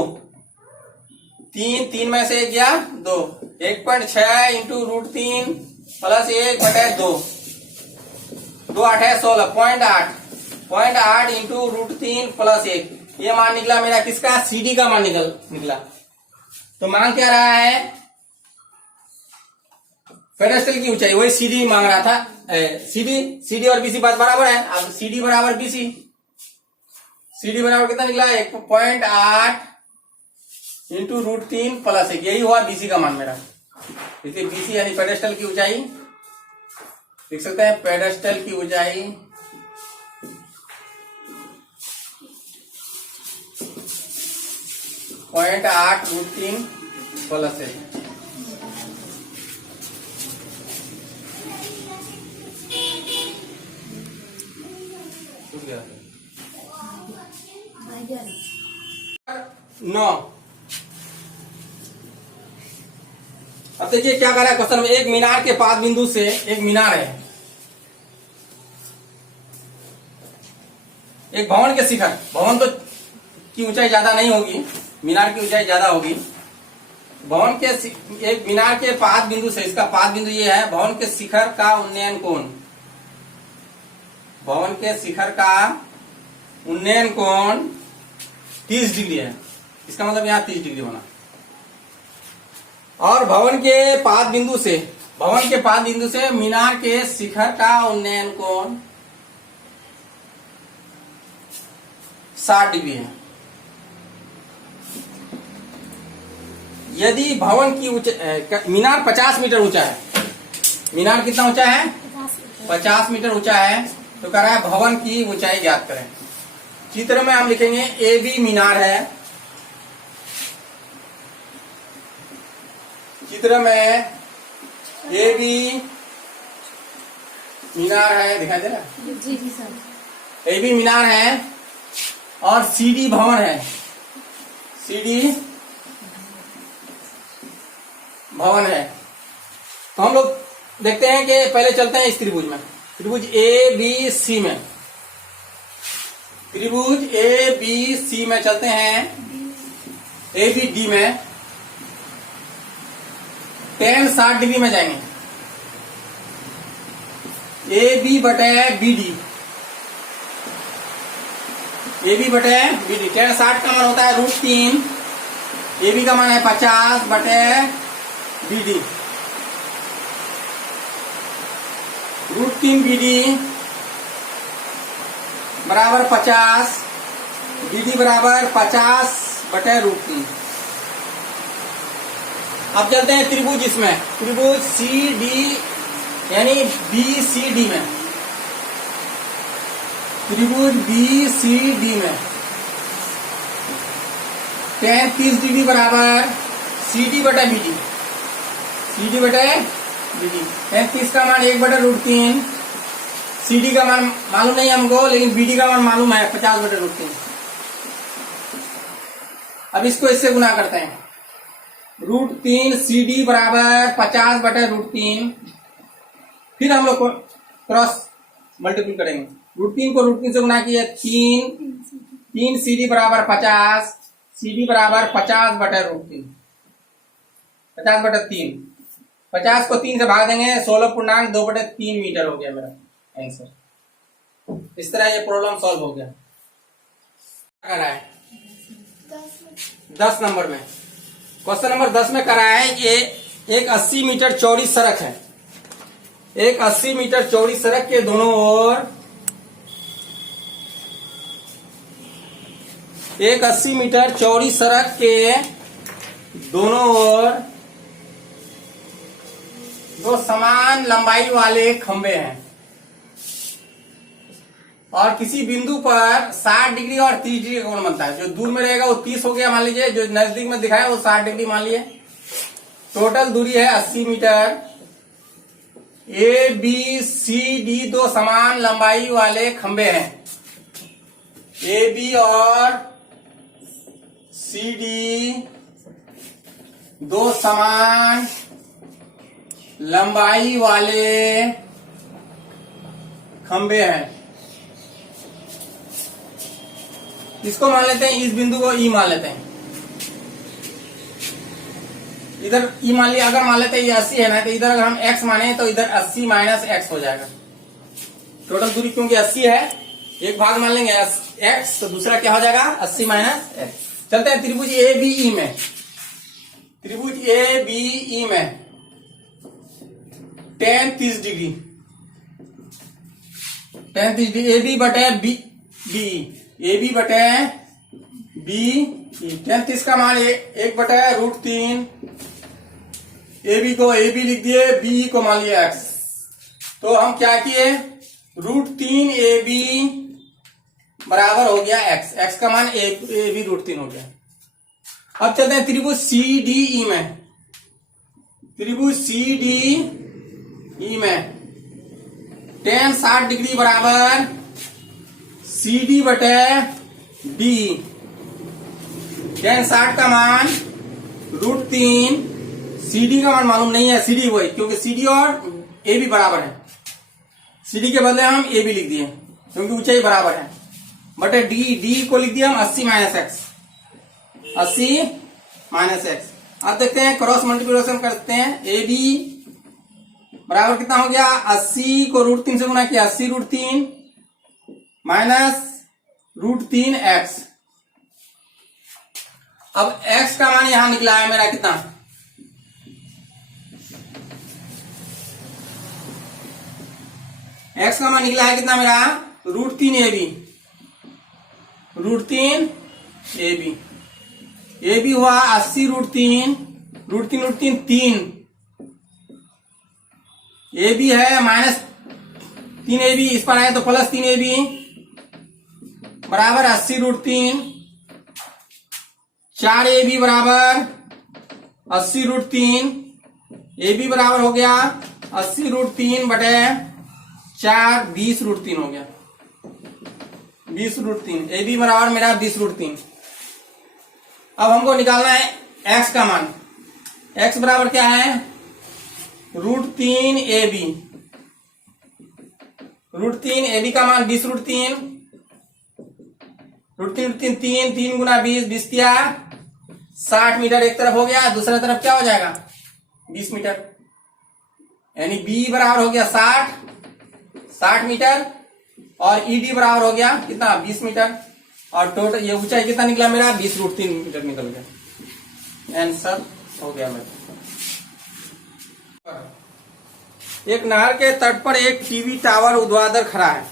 3 में से 1 गया 2, 1.6 इंटू √3 प्लस 1 बटे 2, 2 8 है 16, 0.8 इंटू √3 प्लस 1। ये मान निकला मेरा किसका, CD का मान निकला। तो मांग क्या रहा है, पेडेस्टल की ऊंचाई, वही CD मांग रहा था। CD और BC बात बराबर है। अब CD बराबर BC, CD बराबर कितना निकला, 1.8 इंटू √3 प्लस 1, यही हुआ BC का मान मेरा। इसलिए BC यानी पेडेस्टल की ऊंचाई लिख सकते हैं, पेडेस्टल की ऊंचाई 0.8 √3 प्लस 1। नौ। अब देखिए क्या कर रहा है क्वेश्चन में, एक मीनार के पाद बिंदु से, एक मीनार है, एक भवन के शिखर, भवन तो की ऊंचाई ज्यादा नहीं होगी, मीनार की ऊंचाई ज्यादा होगी। भवन के एक मीनार के पाद बिंदु से, इसका पाद बिंदु ये है, भवन के शिखर का उन्नयन कोण, भवन के शिखर का उन्नयन कोण 30 डिग्री है। इसका मतलब यहाँ 30 डिग्री होना। और भवन के पाद बिंदु से, भवन के पाद बिंदु से मीनार के शिखर का उन्नयन कोण 60 डिग्री है। यदि भवन की ऊंचाई, मीनार 50 मीटर ऊंचा है, मीनार कितना ऊंचा है, 50 मीटर ऊंचा है, तो कह रहा है भवन की ऊंचाई ज्ञात करें। चित्र में हम लिखेंगे AB मीनार है, चित्र में AB मीनार है, दिखाई दे रहा है, जी सर। AB मीनार है और CD भवन है, CD भवन है। तो हम लोग देखते हैं कि पहले चलते हैं इस त्रिभुज में, त्रिभुज ABC में, त्रिभुज ABC में चलते हैं, ABD में tan 60 डिग्री में जाएंगे, AB बटे BD, AB बटे BD, tan 60 का मान होता है √3, AB का मान है 50 बटे BD, √3 BD बराबर 50, BD बराबर 50 बटे √3। अब चलते हैं त्रिभुज इसमें, त्रिभुज सी डी यानी BCD में, त्रिभुज BCD में tan 30 डिग्री बराबर CD बटा BD, CD बटे BD। tan 30 का मान 1/√3, CD का मान मालूम नहीं हमको, लेकिन BD का मान मालूम है 50/√3। अब इसको इससे गुना करते हैं, √3 CD बराबर 50/√3। फिर हम लोग क्रॉस मल्टीपल करेंगे, √3 को √3 से गुना किया 3 CD बराबर 50, CD बराबर 50/√3, 50/3। 50 को 3 से भाग देंगे, 16.2/3 मीटर हो गया मेरा आंसर। इस तरह ये प्रॉब्लम सॉल्व हो गया। क्या करा है 10 नंबर में, क्वेश्चन नंबर 10 में करा है कि एक 80 मीटर चौड़ी सड़क है, एक 80 मीटर चौड़ी सड़क के दोनों ओर, एक 80 मीटर चौड़ी सड़क के दोनों ओर दो समान लंबाई वाले खंबे हैं और किसी बिंदु पर 60 डिग्री और 30 डिग्री का कोण बनता है। जो दूर में रहेगा वो 30 हो गया मान लीजिए, जो नजदीक में दिखाया वो 60 डिग्री मान लिए। टोटल दूरी है 80 मीटर। ABCD दो समान लंबाई वाले खंबे हैं, AB और CD दो समान लंबाई वाले खंबे हैं। इसको मान लेते हैं, इस बिंदु को E मान लेते हैं, इधर E मान लिया। अगर मान लेते हैं ये 80 है ना, तो इधर अगर हम x माने तो इधर 80 माइनस x हो जाएगा। टोटल दूरी क्योंकि 80 है, एक भाग मान लेंगे x, तो दूसरा क्या हो जाएगा 80 माइनस x। चलते हैं त्रिभुज ABE में, त्रिभुज ABE में tan 30 degree, tan 30 degree AB बटे BE, AB बटे BE। tan 30 का मान 1/√3, AB को AB लिख दिए, BE को मान लिया x। तो हम क्या किए, √3 AB बराबर हो गया x, x का मान AB √3 हो गया। अब चलते हैं त्रिभुज CDE में, त्रिभुज CDE में tan 60 डिग्री बराबर CD बटे BE। tan 60 का मान √3, CD का मान मालूम नहीं है, CD वही, क्योंकि CD और AB बराबर है। CD के बदले हम AB लिख दिए क्योंकि ऊंचाई बराबर है, बटे D को लिख दिया हम 80 माइनस x, 80 माइनस x। अब देखते हैं क्रॉस मल्टीप्लिकेशन करते हैं। AB बराबर कितना हो गया, 80 को √3 से गुना किया 80√3 माइनस √3x। अब x का मान यहां निकला है मेरा कितना, x का मान निकला है कितना मेरा, √3AB, √3AB। AB हुआ 80√3, √3 3, AB है माइनस 3AB, इस पर आए तो प्लस 3AB बराबर 80√3, 4AB बराबर 80√3, AB बराबर हो गया 80√3 बटे 4, 20√3 हो गया, 20√3। AB बराबर मेरा 20√3। अब हमको निकालना है x का मान। x बराबर क्या है, √3AB, √3AB का मान 20√3, √3 3 गुना 20, 20 दिया 60 मीटर एक तरफ हो गया, दूसरा तरफ क्या हो जाएगा 20 मीटर, यानी B बराबर हो गया 60 मीटर और ED बराबर हो गया कितना 20 मीटर। और टोटल ये ऊंचाई कितना निकला मेरा 20√3 मीटर निकल गया। आंसर हो गया मेरा। एक नहर के तट पर एक टीवी टावर ऊर्ध्वाधर खड़ा है।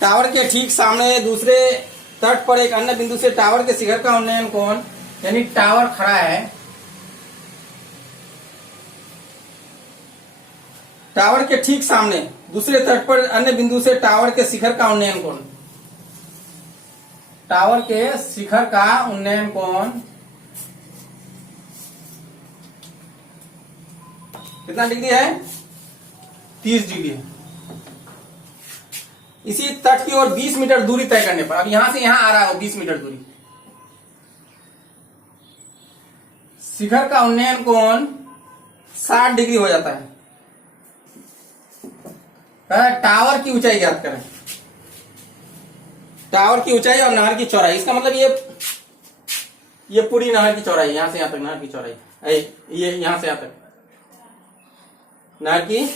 टावर के ठीक सामने दूसरे तट पर एक अन्य बिंदु से टावर के शिखर का उन्नयन कोण, यानी टावर खड़ा है, टावर के ठीक सामने दूसरे तट पर अन्य बिंदु से टावर के शिखर का उन्नयन कोण, टावर के शिखर का उन्नयन कोण कितना डिग्री है? 30 डिग्री है। इसी तट की ओर 20 मीटर दूरी तय करने पर, अब यहां से यहां आ रहा हो 20 मीटर दूरी, शिखर का उन्नयन कोण 60 डिग्री हो जाता है। टावर की ऊंचाई ज्ञात करें, टावर की ऊंचाई और नहर की चौड़ाई। इसका मतलब ये पूरी नहर की चौड़ाई, यहां से यहां तक नहर की चौड़ाई, ये यहां से यहां तक नहर की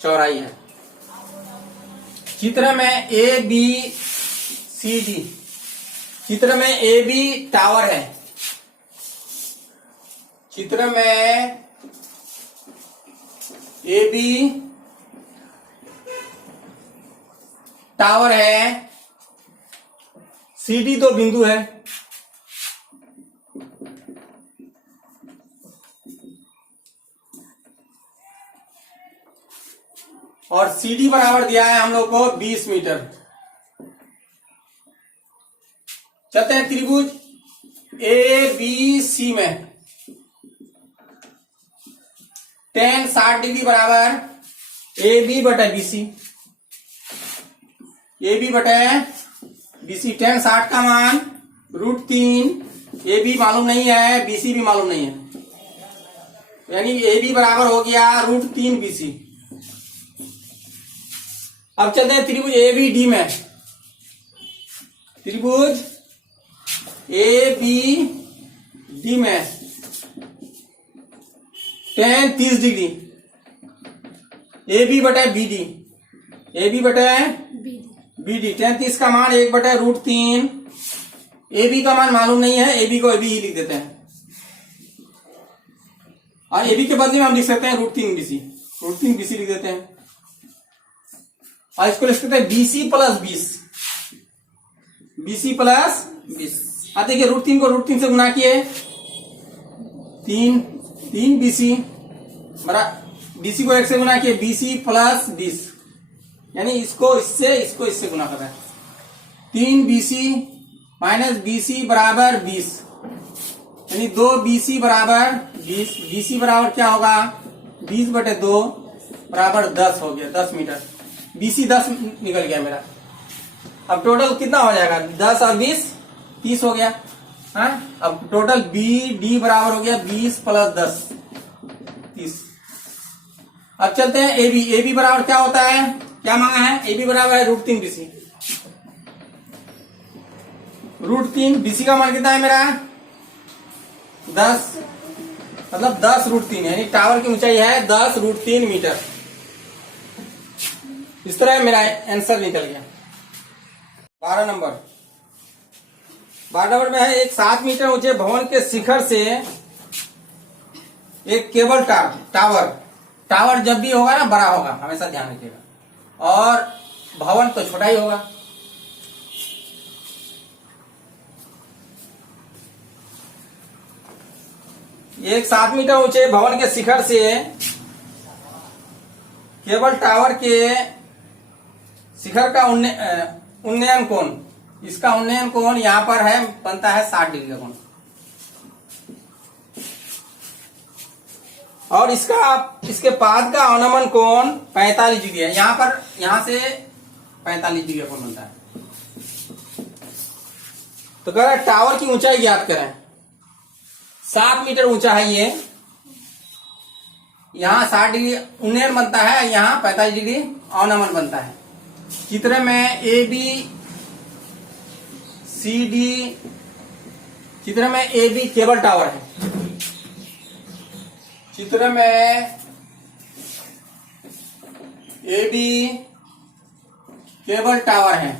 चौड़ाई है। चित्र में ए बी सी डी, चित्र में ए बी टावर है, चित्र में ए बी टावर है, सी डी दो बिंदु है, और सी डी बराबर दिया है हम लोग को 20 मीटर। चलते हैं त्रिभुज ए बी सी में, tan 60 डिग्री बराबर ए बी बटे बी सी, ए बी बटे बी सी। tan 60 का मान √3, ए बी मालूम नहीं है, बी सी भी मालूम नहीं है, यानी ए बी बराबर हो गया √3 बी सी। अब चलते हैं त्रिभुज ए बी डी में, त्रिभुज ए बी डी में tan 30 डिग्री, ए बी बटे बी डी, ए बी बटे बी डी, tan 30 का मान 1 बटे √3, ए बी का मान मालूम नहीं है, ए बी को ए बी ही लिख देते हैं, और ए बी के बदले में हम लिख सकते हैं √3 बी सी, √3 बी सी लिख देते हैं, और इसको लिख सकते हैं BC प्लस 20, BC प्लस 20। अब देखिए √3 को √3 से गुना किए, 3 BC बरा, BC को 1 से गुना किए, BC प्लस 20, यानी इसको इससे गुना कर रहे हैं, 3 BC माइनस BC बराबर 20, यानी 2 BC बराबर 20, BC बराबर क्या होगा 20 बटे 2 बराबर 10 हो गया, 10 मीटर। BC 10 निकल गया मेरा। अब टोटल कितना हो जाएगा, 10 और 20 30 हो गया। हाँ, अब टोटल BD बराबर हो गया 20 प्लस 10 30। अब चलते हैं AB बराबर क्या होता है, क्या मांगा है, AB बराबर है √3 BC, √3 BC का मान कितना है मेरा 10, मतलब 10 √3, यानी टावर की ऊंचाई है 10 √3 मीटर। इस तरह मेरा आंसर निकल गया। 12 नंबर में है, एक 7 मीटर ऊंचे भवन के शिखर से एक केबल टावर जब भी होगा ना बड़ा होगा, हमेशा ध्यान रखिएगा, और भवन तो छोटा ही होगा। एक 7 मीटर ऊंचे भवन के शिखर से केबल टावर के शिखर का उन्नयन कोण, इसका उन्नयन कोण यहां पर है, बनता है 60 डिग्री का कोण, और इसके पाद का अवनमन कोण 45 डिग्री है, यहां से 45 डिग्री का कोण बनता है। तो कह रहा है टावर की ऊंचाई ज्ञात करें, 7 मीटर ऊंचा है ये, यहां 60 डिग्री उन्नयन बनता है, यहां 45 डिग्री अवनमन बनता है। चित्र में AB CD, चित्र में AB केबल टावर है, चित्र में AB केबल टावर है,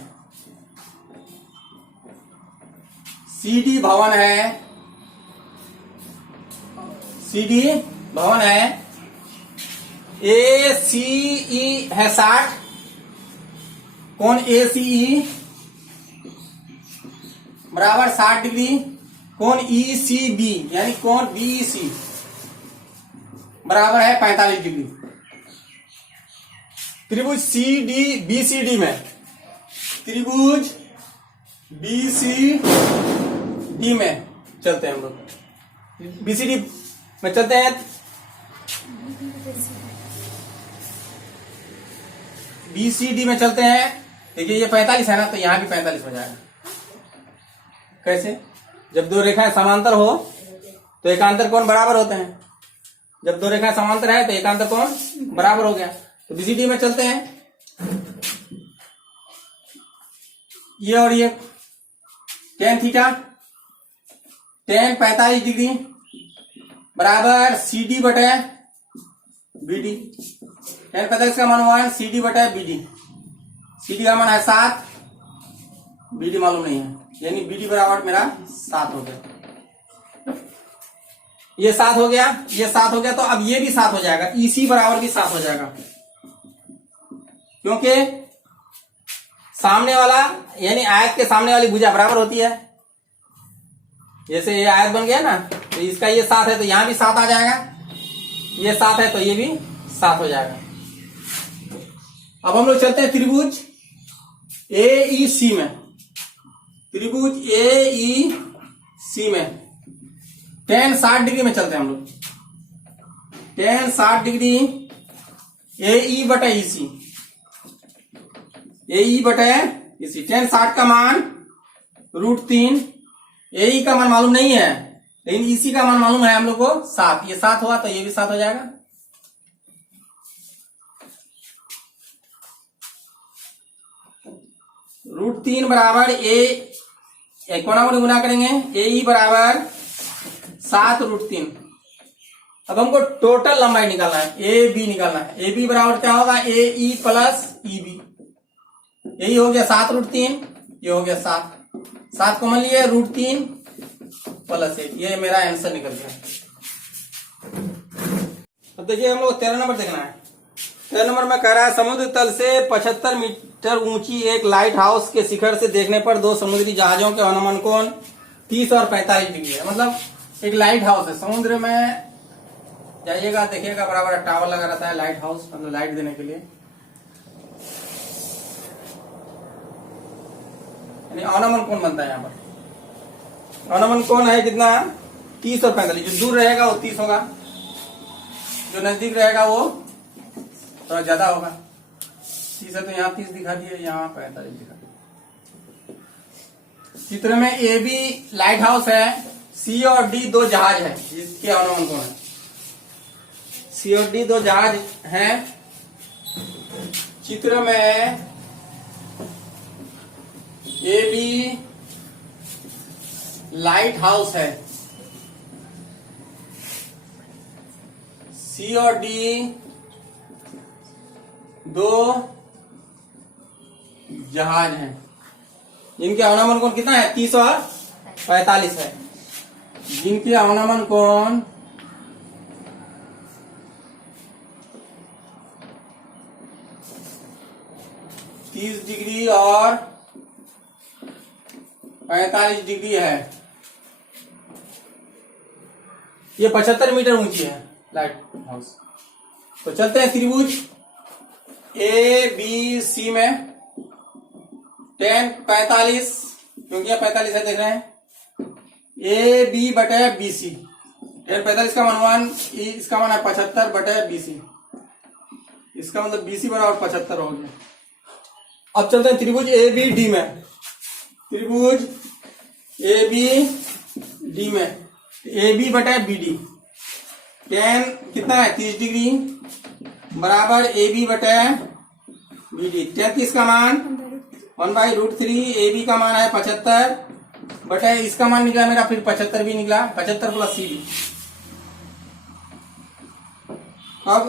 CD भवन है, CD भवन है, ACE है 60, कोण ACE बराबर 60 डिग्री कोण ECB यानी कोण BEC बराबर है 45 डिग्री। त्रिभुज BCD में, त्रिभुज BCD में चलते हैं हम लोग, BCD में चलते हैं। BCD में चलते हैं। देखिए ये 45 है ना, तो यहां भी 45 हो जाएगा। कैसे? जब दो रेखाएं समांतर हो तो एकांतर कोण बराबर होते हैं। जब दो रेखाएं समांतर है तो एकांतर कोण बराबर हो गया। तो BCD में चलते हैं। ये और ये tan थीटा, tan 45 डिग्री बराबर CD बटे BD। tan 45 का मान 1, CD बटे BD। CD का मान है 7, BD मालूम नहीं है, यानी BD बराबर मेरा 7 हो गया। ये 7 हो गया, ये 7 हो गया, तो अब ये भी 7 हो जाएगा। EC बराबर भी 7 हो जाएगा, क्योंकि सामने वाला यानी आयत के सामने वाली भुजा बराबर होती है। जैसे ये आयत बन गया ना, तो इसका ये 7 है तो यहां भी 7 आ जाएगा। ये 7 है तो ये भी 7 हो जाएगा। अब हम लोग चलते हैं त्रिभुज AEC में। त्रिभुज AEC में tan 60 डिग्री में चलते हैं हम लोग। tan 60 डिग्री AE बटा EC, AE बटा EC। tan 60 का मान √3, AE का मान मालूम नहीं है, लेकिन EC का मान मालूम है हम लोग को 7। ये 7 हुआ तो ये भी 7 हो जाएगा। √3 बराबर कोणागुणी गुना करेंगे, AE बराबर 7 √3। अब हमको टोटल लंबाई निकालना है, AB निकालना है। AB बराबर क्या होगा, AE प्लस EB। यही हो गया 7 √3, ये हो गया 7, 7 कॉमन लिए √3 प्लस 1। ये मेरा आंसर निकल गया। अब देखिए हम लोग 13 नंबर देखना है। 13 नंबर में कह रहा है समुद्र तल से 75 मीटर ऊंची एक लाइट हाउस के शिखर से देखने पर दो समुद्री जहाजों के अनुमान कोण 30 और 45 डिग्री है। मतलब एक लाइट हाउस है, समुद्र में जाइएगा देखिएगा बराबर टावर लगा रहता है, लाइट हाउस मतलब लाइट देने के लिए। यानी अनुमान कोण बनता है यहाँ पर। अनुमान कोण है कितना, 30 और 45। जो दूर रहेगा वो 30 होगा, जो नजदीक रहेगा वो थोड़ा ज्यादा होगा। 30 है तो यहाँ 30 दिखा दिए, यहाँ 45 दिखा दिए। चित्र में AB लाइट हाउस है, C और D दो जहाज है जिसके अनुमान कोण है। C और D दो जहाज हैं। चित्र में AB लाइट हाउस है, C और D दो जहाज हैं जिनके अनुमान कोण कितना है, 30 और 45 है। जिनके अनुमान कोण 30 डिग्री और 45 डिग्री है। ये 75 मीटर ऊंची है लाइट हाउस। तो चलते हैं त्रिभुज ABC में। tan 45, क्योंकि यहाँ 45 है देख रहे हैं, AB बटे BC। tan 45 का मान 1, इसका मान है 75 बटे BC। इसका मतलब BC बराबर 75 हो गया। अब चलते हैं त्रिभुज ABD में। त्रिभुज ABD में AB बटे BD। tan कितना है, 30 डिग्री बराबर AB बटे BD। 33 का मान 1/√3, AB का मान है 75 बटे इसका मान निकला मेरा फिर 75 भी निकला, 75 प्लस CD। अब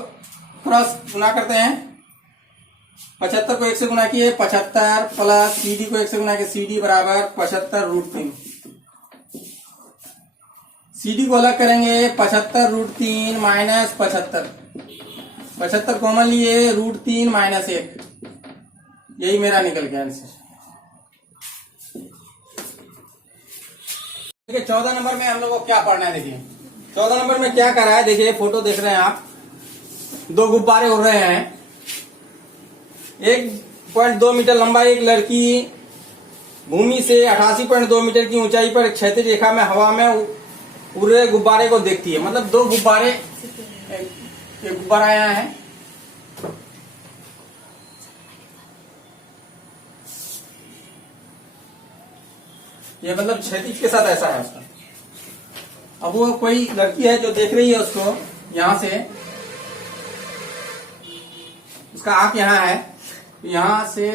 क्रॉस गुना करते हैं। 75 को 1 से गुना किए 75 प्लस CD को 1 से गुना किए CD बराबर 75√3। CD को अलग करेंगे 75√3 माइनस 75, 75 कॉमन लिए √3 माइनस 1। यही मेरा निकल गया आंसर। देखिए 14 नंबर में हम लोग को क्या पढ़ना है। देखिए 14 नंबर में क्या कर रहा है। देखिए फोटो देख रहे हैं आप, दो गुब्बारे उड़ रहे हैं। 1.2 मीटर लंबा एक लड़की भूमि से 88.2 मीटर की ऊंचाई पर क्षैतिज रेखा में हवा में उड़ रहे गुब्बारे को देखती है। मतलब दो गुब्बारे, एक गुब्बारा यहाँ है, ये मतलब क्षैतिज के साथ ऐसा है उसका। अब वो कोई लड़की है जो देख रही है उसको, यहां से उसका आंख यहां है, यहां से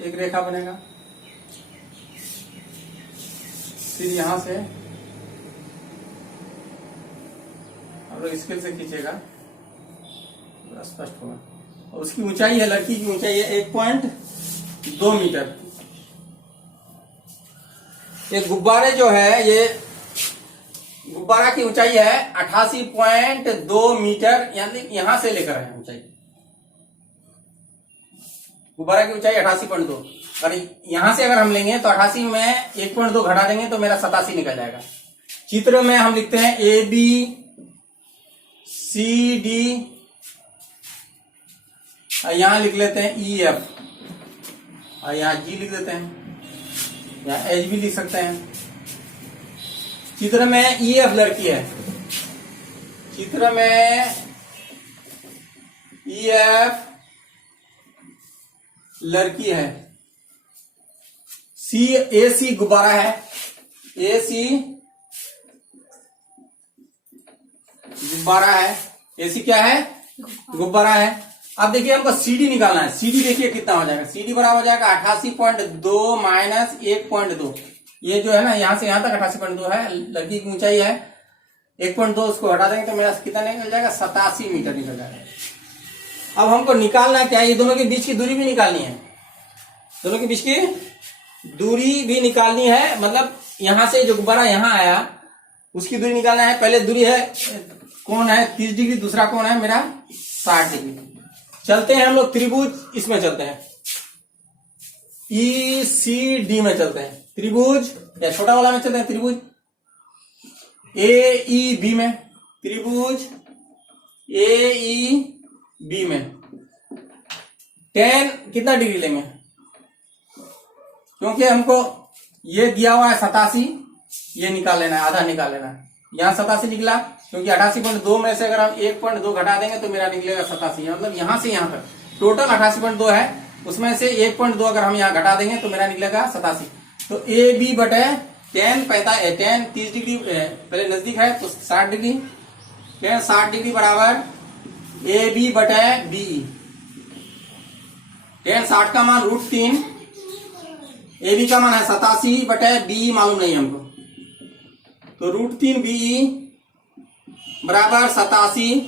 एक रेखा बनेगा, फिर यहां से हम लोग स्केल से खींचेगा, स्पष्ट होगा। और उसकी ऊंचाई है, लड़की की ऊंचाई है 1.2 मीटर। ये गुब्बारे जो है, ये गुब्बारा की ऊंचाई है 88.2 मीटर, यानी यहां से लेकर है ऊंचाई। गुब्बारा की ऊंचाई 88.2, और यहां से अगर हम लेंगे तो 88 में 1.2 घटा देंगे तो मेरा 87 निकल जाएगा। चित्र में हम लिखते हैं ए बी सी डी, यहां लिख लेते हैं ई एफ, और यहां जी लिख देते हैं, यहां एच भी लिख सकते हैं। चित्र में ई एफ लड़की है, चित्र में ई एफ लड़की है। सी ए सी गुब्बारा है, ए सी गुब्बारा है, ए सी क्या है, गुब्बारा है। अब देखिए हमको सी डी निकालना है। सी डी देखिए कितना हो जाएगा, सी डी बराबर हो जाएगा 88.2 माइनस 1.2। ये जो है ना, यहां से यहां तक 88.2 है, लड़की की ऊंचाई है 1.2, उसको हटा देंगे तो मेरा कितना निकल जाएगा, 87 मीटर निकल जाएगा। अब हमको निकालना क्या है, ये दोनों के बीच की दूरी भी निकालनी है, दोनों के बीच की दूरी भी निकालनी है। मतलब यहां से जो गुब्बारा यहां आया उसकी दूरी निकालना है। पहले दूरी है, कौन है 30 डिग्री, दूसरा कौन है मेरा 60 डिग्री। चलते हैं हम लोग त्रिभुज, इसमें चलते हैं ई सी डी में चलते हैं, त्रिभुज या छोटा वाला में चलते हैं, त्रिभुज ए ई बी में, त्रिभुज ए ई बी में 10 कितना डिग्री लेंगे, क्योंकि हमको ये दिया हुआ है 87, ये निकाल लेना है, आधा निकाल लेना है। यहां 87 निकला, क्योंकि 88.2 में से अगर हम 1.2 घटा देंगे तो मेरा निकलेगा 87। मतलब यहां से यहां तक टोटल 88.2 है, उसमें से 1.2 अगर हम यहां घटा देंगे तो मेरा निकलेगा 87। तो ए बी बटे 10 30 डिग्री पहले नजदीक है तो 60 डिग्री, 60 डिग्री बराबर ए बी बटे बी। 60 का मान √3, ए बी का मान है 87 बटे बी मालूम नहीं हमको, तो √3 बी बराबर 87,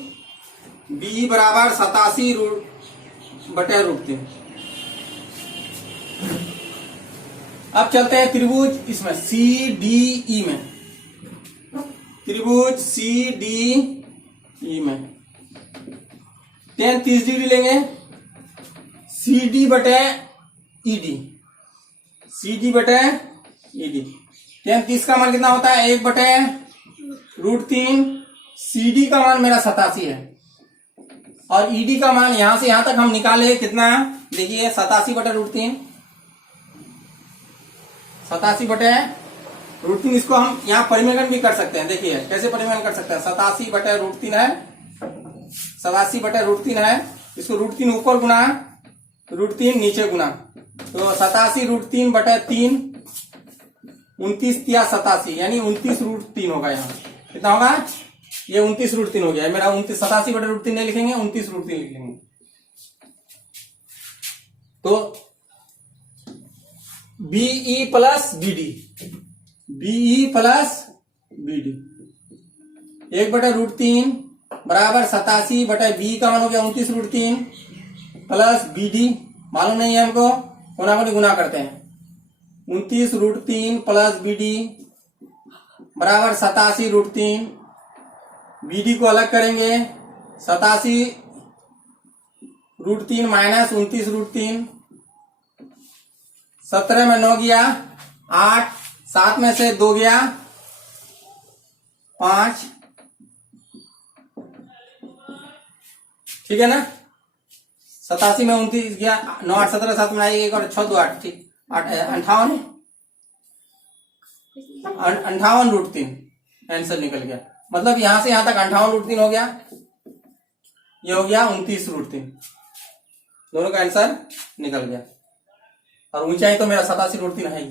बी बराबर 87 बटे √3। अब चलते हैं त्रिभुज इसमें सी डी ई में, त्रिभुज सी डी ई में 10 30 डिग्री लेंगे, सी डी बटे ई डी, सी डी बटे ई डी। 10 30 का मान कितना होता है, 1 बटे √3। सी डी का मान मेरा 87 है, और ई डी का मान यहां से यहां तक हम निकाले कितना, देखिए 87 बटे √3, 87 बटे √3। इसको हम यहाँ परिमेलन भी कर सकते हैं, देखिए कैसे परिमेलन कर सकते हैं। 87 बटे √3 है, 87 बटे √3 है, इसको √3 ऊपर गुना √3 नीचे गुना, तो 87 √3 बटे 3, 29 या 87, यानी 29 √3 होगा। यहाँ कितना होगा, ये 29 √3 हो गया मेरा। 87 बटे √3 नहीं लिखेंगे, 29 √3 लिख लेंगे। तो BE plus BD, BE plus BD 1 बटे √3 बराबर 87 बटे बी का मान हो गया 29 √3 प्लस बीडी मालूम नहीं है हमको, कोना कोनी गुना करते हैं। 29 √3 प्लस बीडी बराबर 87 √3, बीडी को अलग करेंगे, 87 √3 माइनस 29 √3, 17 में 9 गया 8, 7 में से 2 गया 5, ठीक है ना। 87 में 29 गया, 9 8 17 7 में आएगी, एक और 6 2 8, ठीक 58 58√3 आंसर निकल गया। मतलब यहां से यहां तक 58√3 हो गया, ये हो गया 29√3, दोनों का आंसर निकल गया। और ऊंचाई तो मेरा 87√3 है ही।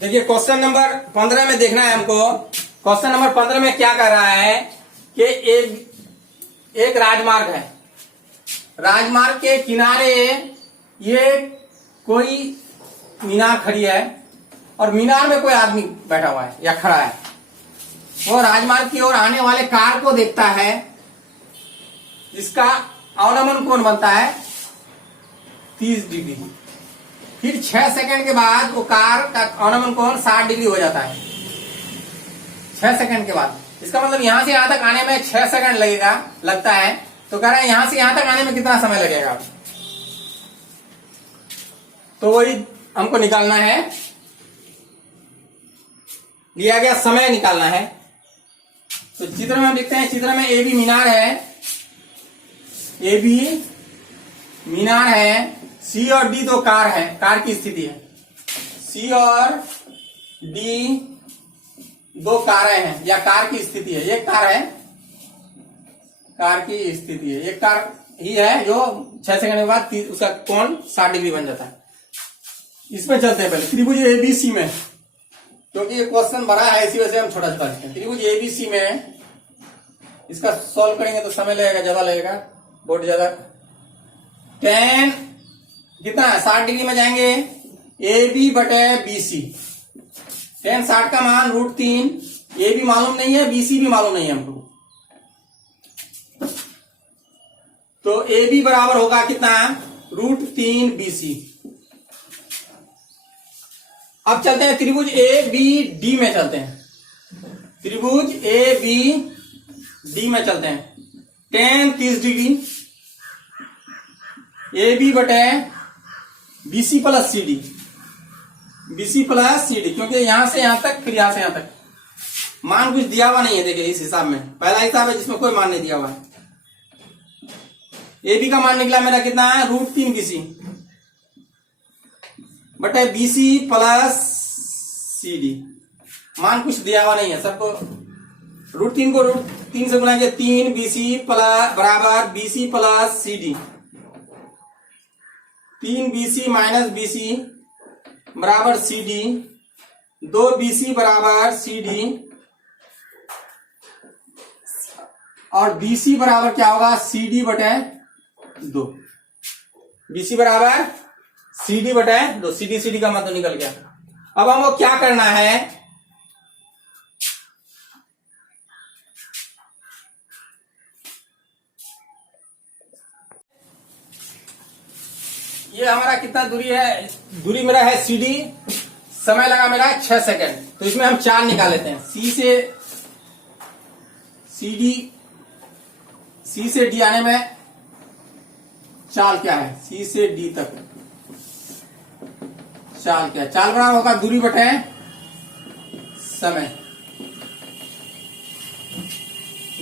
देखिए क्वेश्चन नंबर 15 में देखना है हमको। क्वेश्चन नंबर 15 में क्या कर रहा है कि एक राजमार्ग है, राजमार्ग के किनारे ये कोई मीनार खड़ी है और मीनार में कोई आदमी बैठा हुआ है या खड़ा है। वो राजमार्ग की ओर आने वाले कार को देखता है, जिसका अवनमन कोण बनता है 30 डिग्री। फिर 6 सेकंड के बाद वो कार का अवनमन कोण 60 डिग्री हो जाता है। 6 सेकंड के बाद, इसका मतलब यहां से यहां तक आने में 6 सेकंड लगता है। तो कह रहा है यहां से यहां तक आने में कितना समय लगेगा। तो वही हमको निकालना है, दिया गया समय निकालना है। तो चित्र में हम लिखते हैं, चित्र में ए बी मीनार है, ए बी मीनार है, सी और डी 2 कार है, कार की स्थिति है। सी और डी 2 कारें हैं या कार की स्थिति है। एक कार है, कार की स्थिति है, एक कार ही है जो 6 सेकंड के बाद उसका कोण 60 डिग्री बन जाता है। इसमें चलते हैं पहले त्रिभुज एबीसी में, क्योंकि ये क्वेश्चन बड़ा है इसी वजह से हम छोटा छोटा लिखते हैं। त्रिभुज एबीसी में इसका सॉल्व करेंगे तो समय लगेगा, ज्यादा लगेगा, बहुत ज्यादा। tan कितना है 60 डिग्री में जाएंगे, ए बी बटे बी सी। tan 60 का मान √3, ए बी मालूम नहीं है, बी सी भी मालूम नहीं है हमको। तो ए बी बराबर होगा कितना, √3 बी सी। अब चलते हैं त्रिभुज ए बी डी में चलते हैं। त्रिभुज ए बी डी में चलते हैं। tan 30 डिग्री, ए बी बटे B C plus C D, B C plus C D, क्योंकि यहां से यहां तक फिर यहां से यहां तक मान कुछ दिया हुआ नहीं है। देखिए इस हिसाब में पहला हिसाब है जिसमें कोई मान नहीं दिया हुआ है। ए बी का मान निकला मेरा कितना है, √3 बी सी बटे B C plus C D, मान कुछ दिया हुआ नहीं है सबको। √3 को √3 से गुना 3 बी सी बराबर B C plus C D, 3 B C minus B C बराबर सी डी, 2 बी सी बराबर सी डी, और बी सी बराबर क्या होगा, सी डी बटे 2। बी सी बराबर सी डी बटे 2, सी डी का मतलब निकल गया। अब हमको क्या करना है, ये हमारा कितना दूरी है, दूरी मेरा है सी डी, समय लगा मेरा 6 सेकंड। तो इसमें हम 4 निकाल लेते हैं। सी से डी आने में चाल क्या है, सी से डी तक चाल क्या है, चाल बराबर होगा दूरी बटे समय,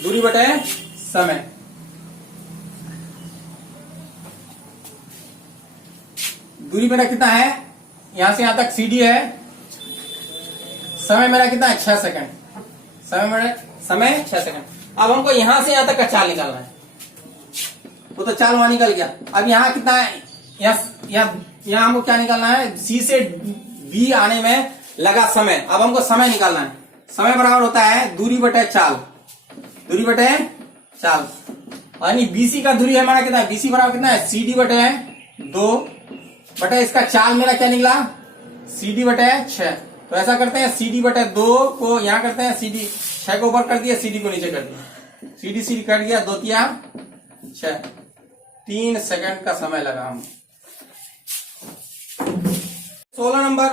दूरी बटे समय। दूरी मेरा कितना है, यहां से यहां तक सी डी है, समय मेरा कितना है 6 सेकंड, समय 6 सेकंड। अब हमको यहां से यहां तक का चाल निकालना है, वो तो चाल वहां निकल गया। अब यहाँ कितना है, यहाँ हमको क्या निकालना है, सी से बी आने में लगा समय। अब हमको समय निकालना है, समय बराबर होता है दूरी बटे चाल, दूरी बटे चाल। यानी बीसी का दूरी है हमारा कितना है, बीसी बराबर कितना है, सी डी बटे 2 बटे इसका चाल मेरा क्या निकला, सी डी बटे 6। तो ऐसा करते हैं, सी डी बटे 2 को यहां करते हैं, सी डी 6 को ऊपर कर दिया, सी डी को नीचे कर दिया, सी डी कट गया, 2 तिया 6, 3 सेकंड का समय लगा हम। 16 नंबर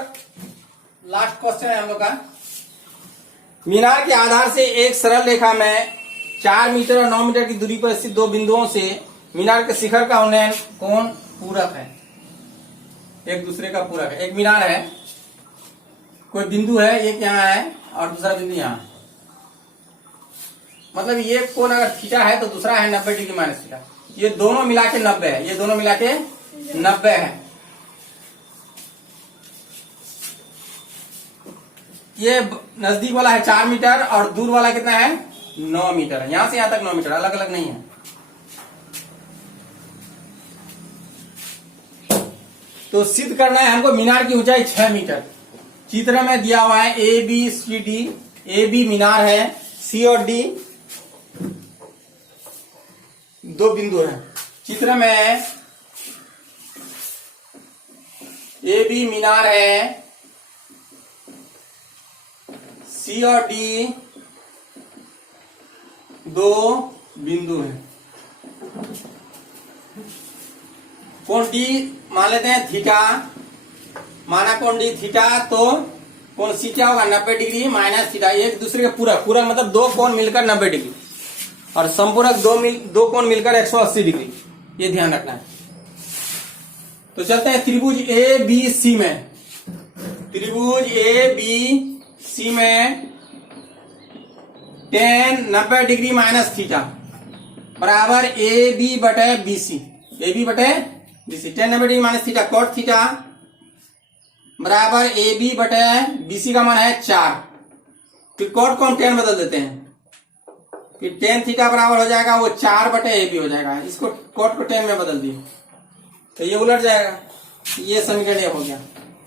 लास्ट क्वेश्चन है हम लोग का। मीनार के आधार से एक सरल रेखा में 4 मीटर और 9 मीटर की दूरी पर स्थित दो बिंदुओं से मीनार के शिखर का उन्नयन कोण पूरक है, एक दूसरे का पूरक है। एक मीनार है, कोई बिंदु है, एक यहाँ है और दूसरा बिंदु यहाँ। मतलब ये कोण अगर थीटा है तो दूसरा है 90 डिग्री माइनस थीटा। ये दोनों मिला के 90 है, ये दोनों मिला के 90 है। ये नजदीक वाला है 4 मीटर और दूर वाला कितना है 9 मीटर। यहां से यहां तक 9 मीटर, अलग अलग नहीं है। तो सिद्ध करना है हमको मीनार की ऊंचाई 6 मीटर। चित्र में दिया हुआ है A B C D. A B मीनार है, सी और डी दो बिंदु हैं। चित्र में ए बी मीनार है, सी और डी दो बिंदु हैं। कोण डी मान लेते हैं थीटा, माना कोण डी थीटा, तो कोण सी क्या होगा 90 डिग्री माइनस थीटा। एक दूसरे के पूरक, पूरक मतलब दो कोण मिलकर 90 डिग्री और संपूरक दो कोण मिलकर 180 डिग्री, ये ध्यान रखना है। तो चलते हैं त्रिभुज ए बी सी में। त्रिभुज ए बी सी में tan 90 डिग्री माइनस थीटा बराबर ए बी बटे बी सी। ए बी बटे B C, tan 90 degree minus theta cot theta बराबर ए बी बटे बी सी का मान है 4। फिर cot को हम tan बदल देते हैं, फिर tan थीटा बराबर हो जाएगा वो 4 बटे ए बी हो जाएगा। इसको cot को tan में बदल दिए तो ये उलट जाएगा। ये समीकरण हो गया।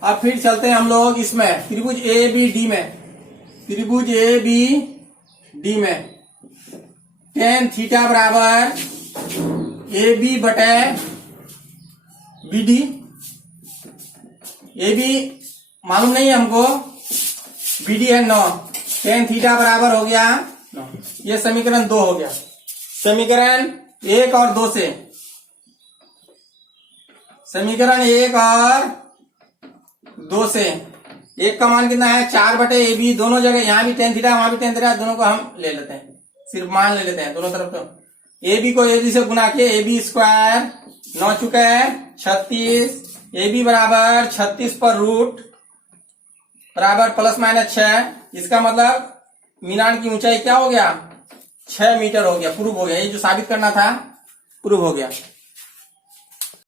अब फिर चलते हैं हम लोग इसमें त्रिभुज ए बी डी में। त्रिभुज ए बी डी में tan थीटा बराबर ए बी बटे बी डी। ए बी मालूम नहीं है हमको, बी डी है 9, tan थीटा बराबर हो गया 9। ये समीकरण 2 हो गया। समीकरण 1 और 2 से, समीकरण 1 और 2 से एक का मान कितना है 4 बटे ए बी। दोनों जगह यहाँ भी tan थीटा वहां भी tan थीटा, दोनों को हम ले लेते हैं, सिर्फ मान ले लेते हैं दोनों तरफ। तो ए बी को ए बी से गुना के ए बी स्क्वायर 9 चुका है 36, ए बी बराबर 36 पर रूट बराबर प्लस माइनस 6। इसका मतलब मीनार की ऊंचाई क्या हो गया 6 मीटर हो गया, प्रूव हो गया। ये जो साबित करना था प्रूव हो गया।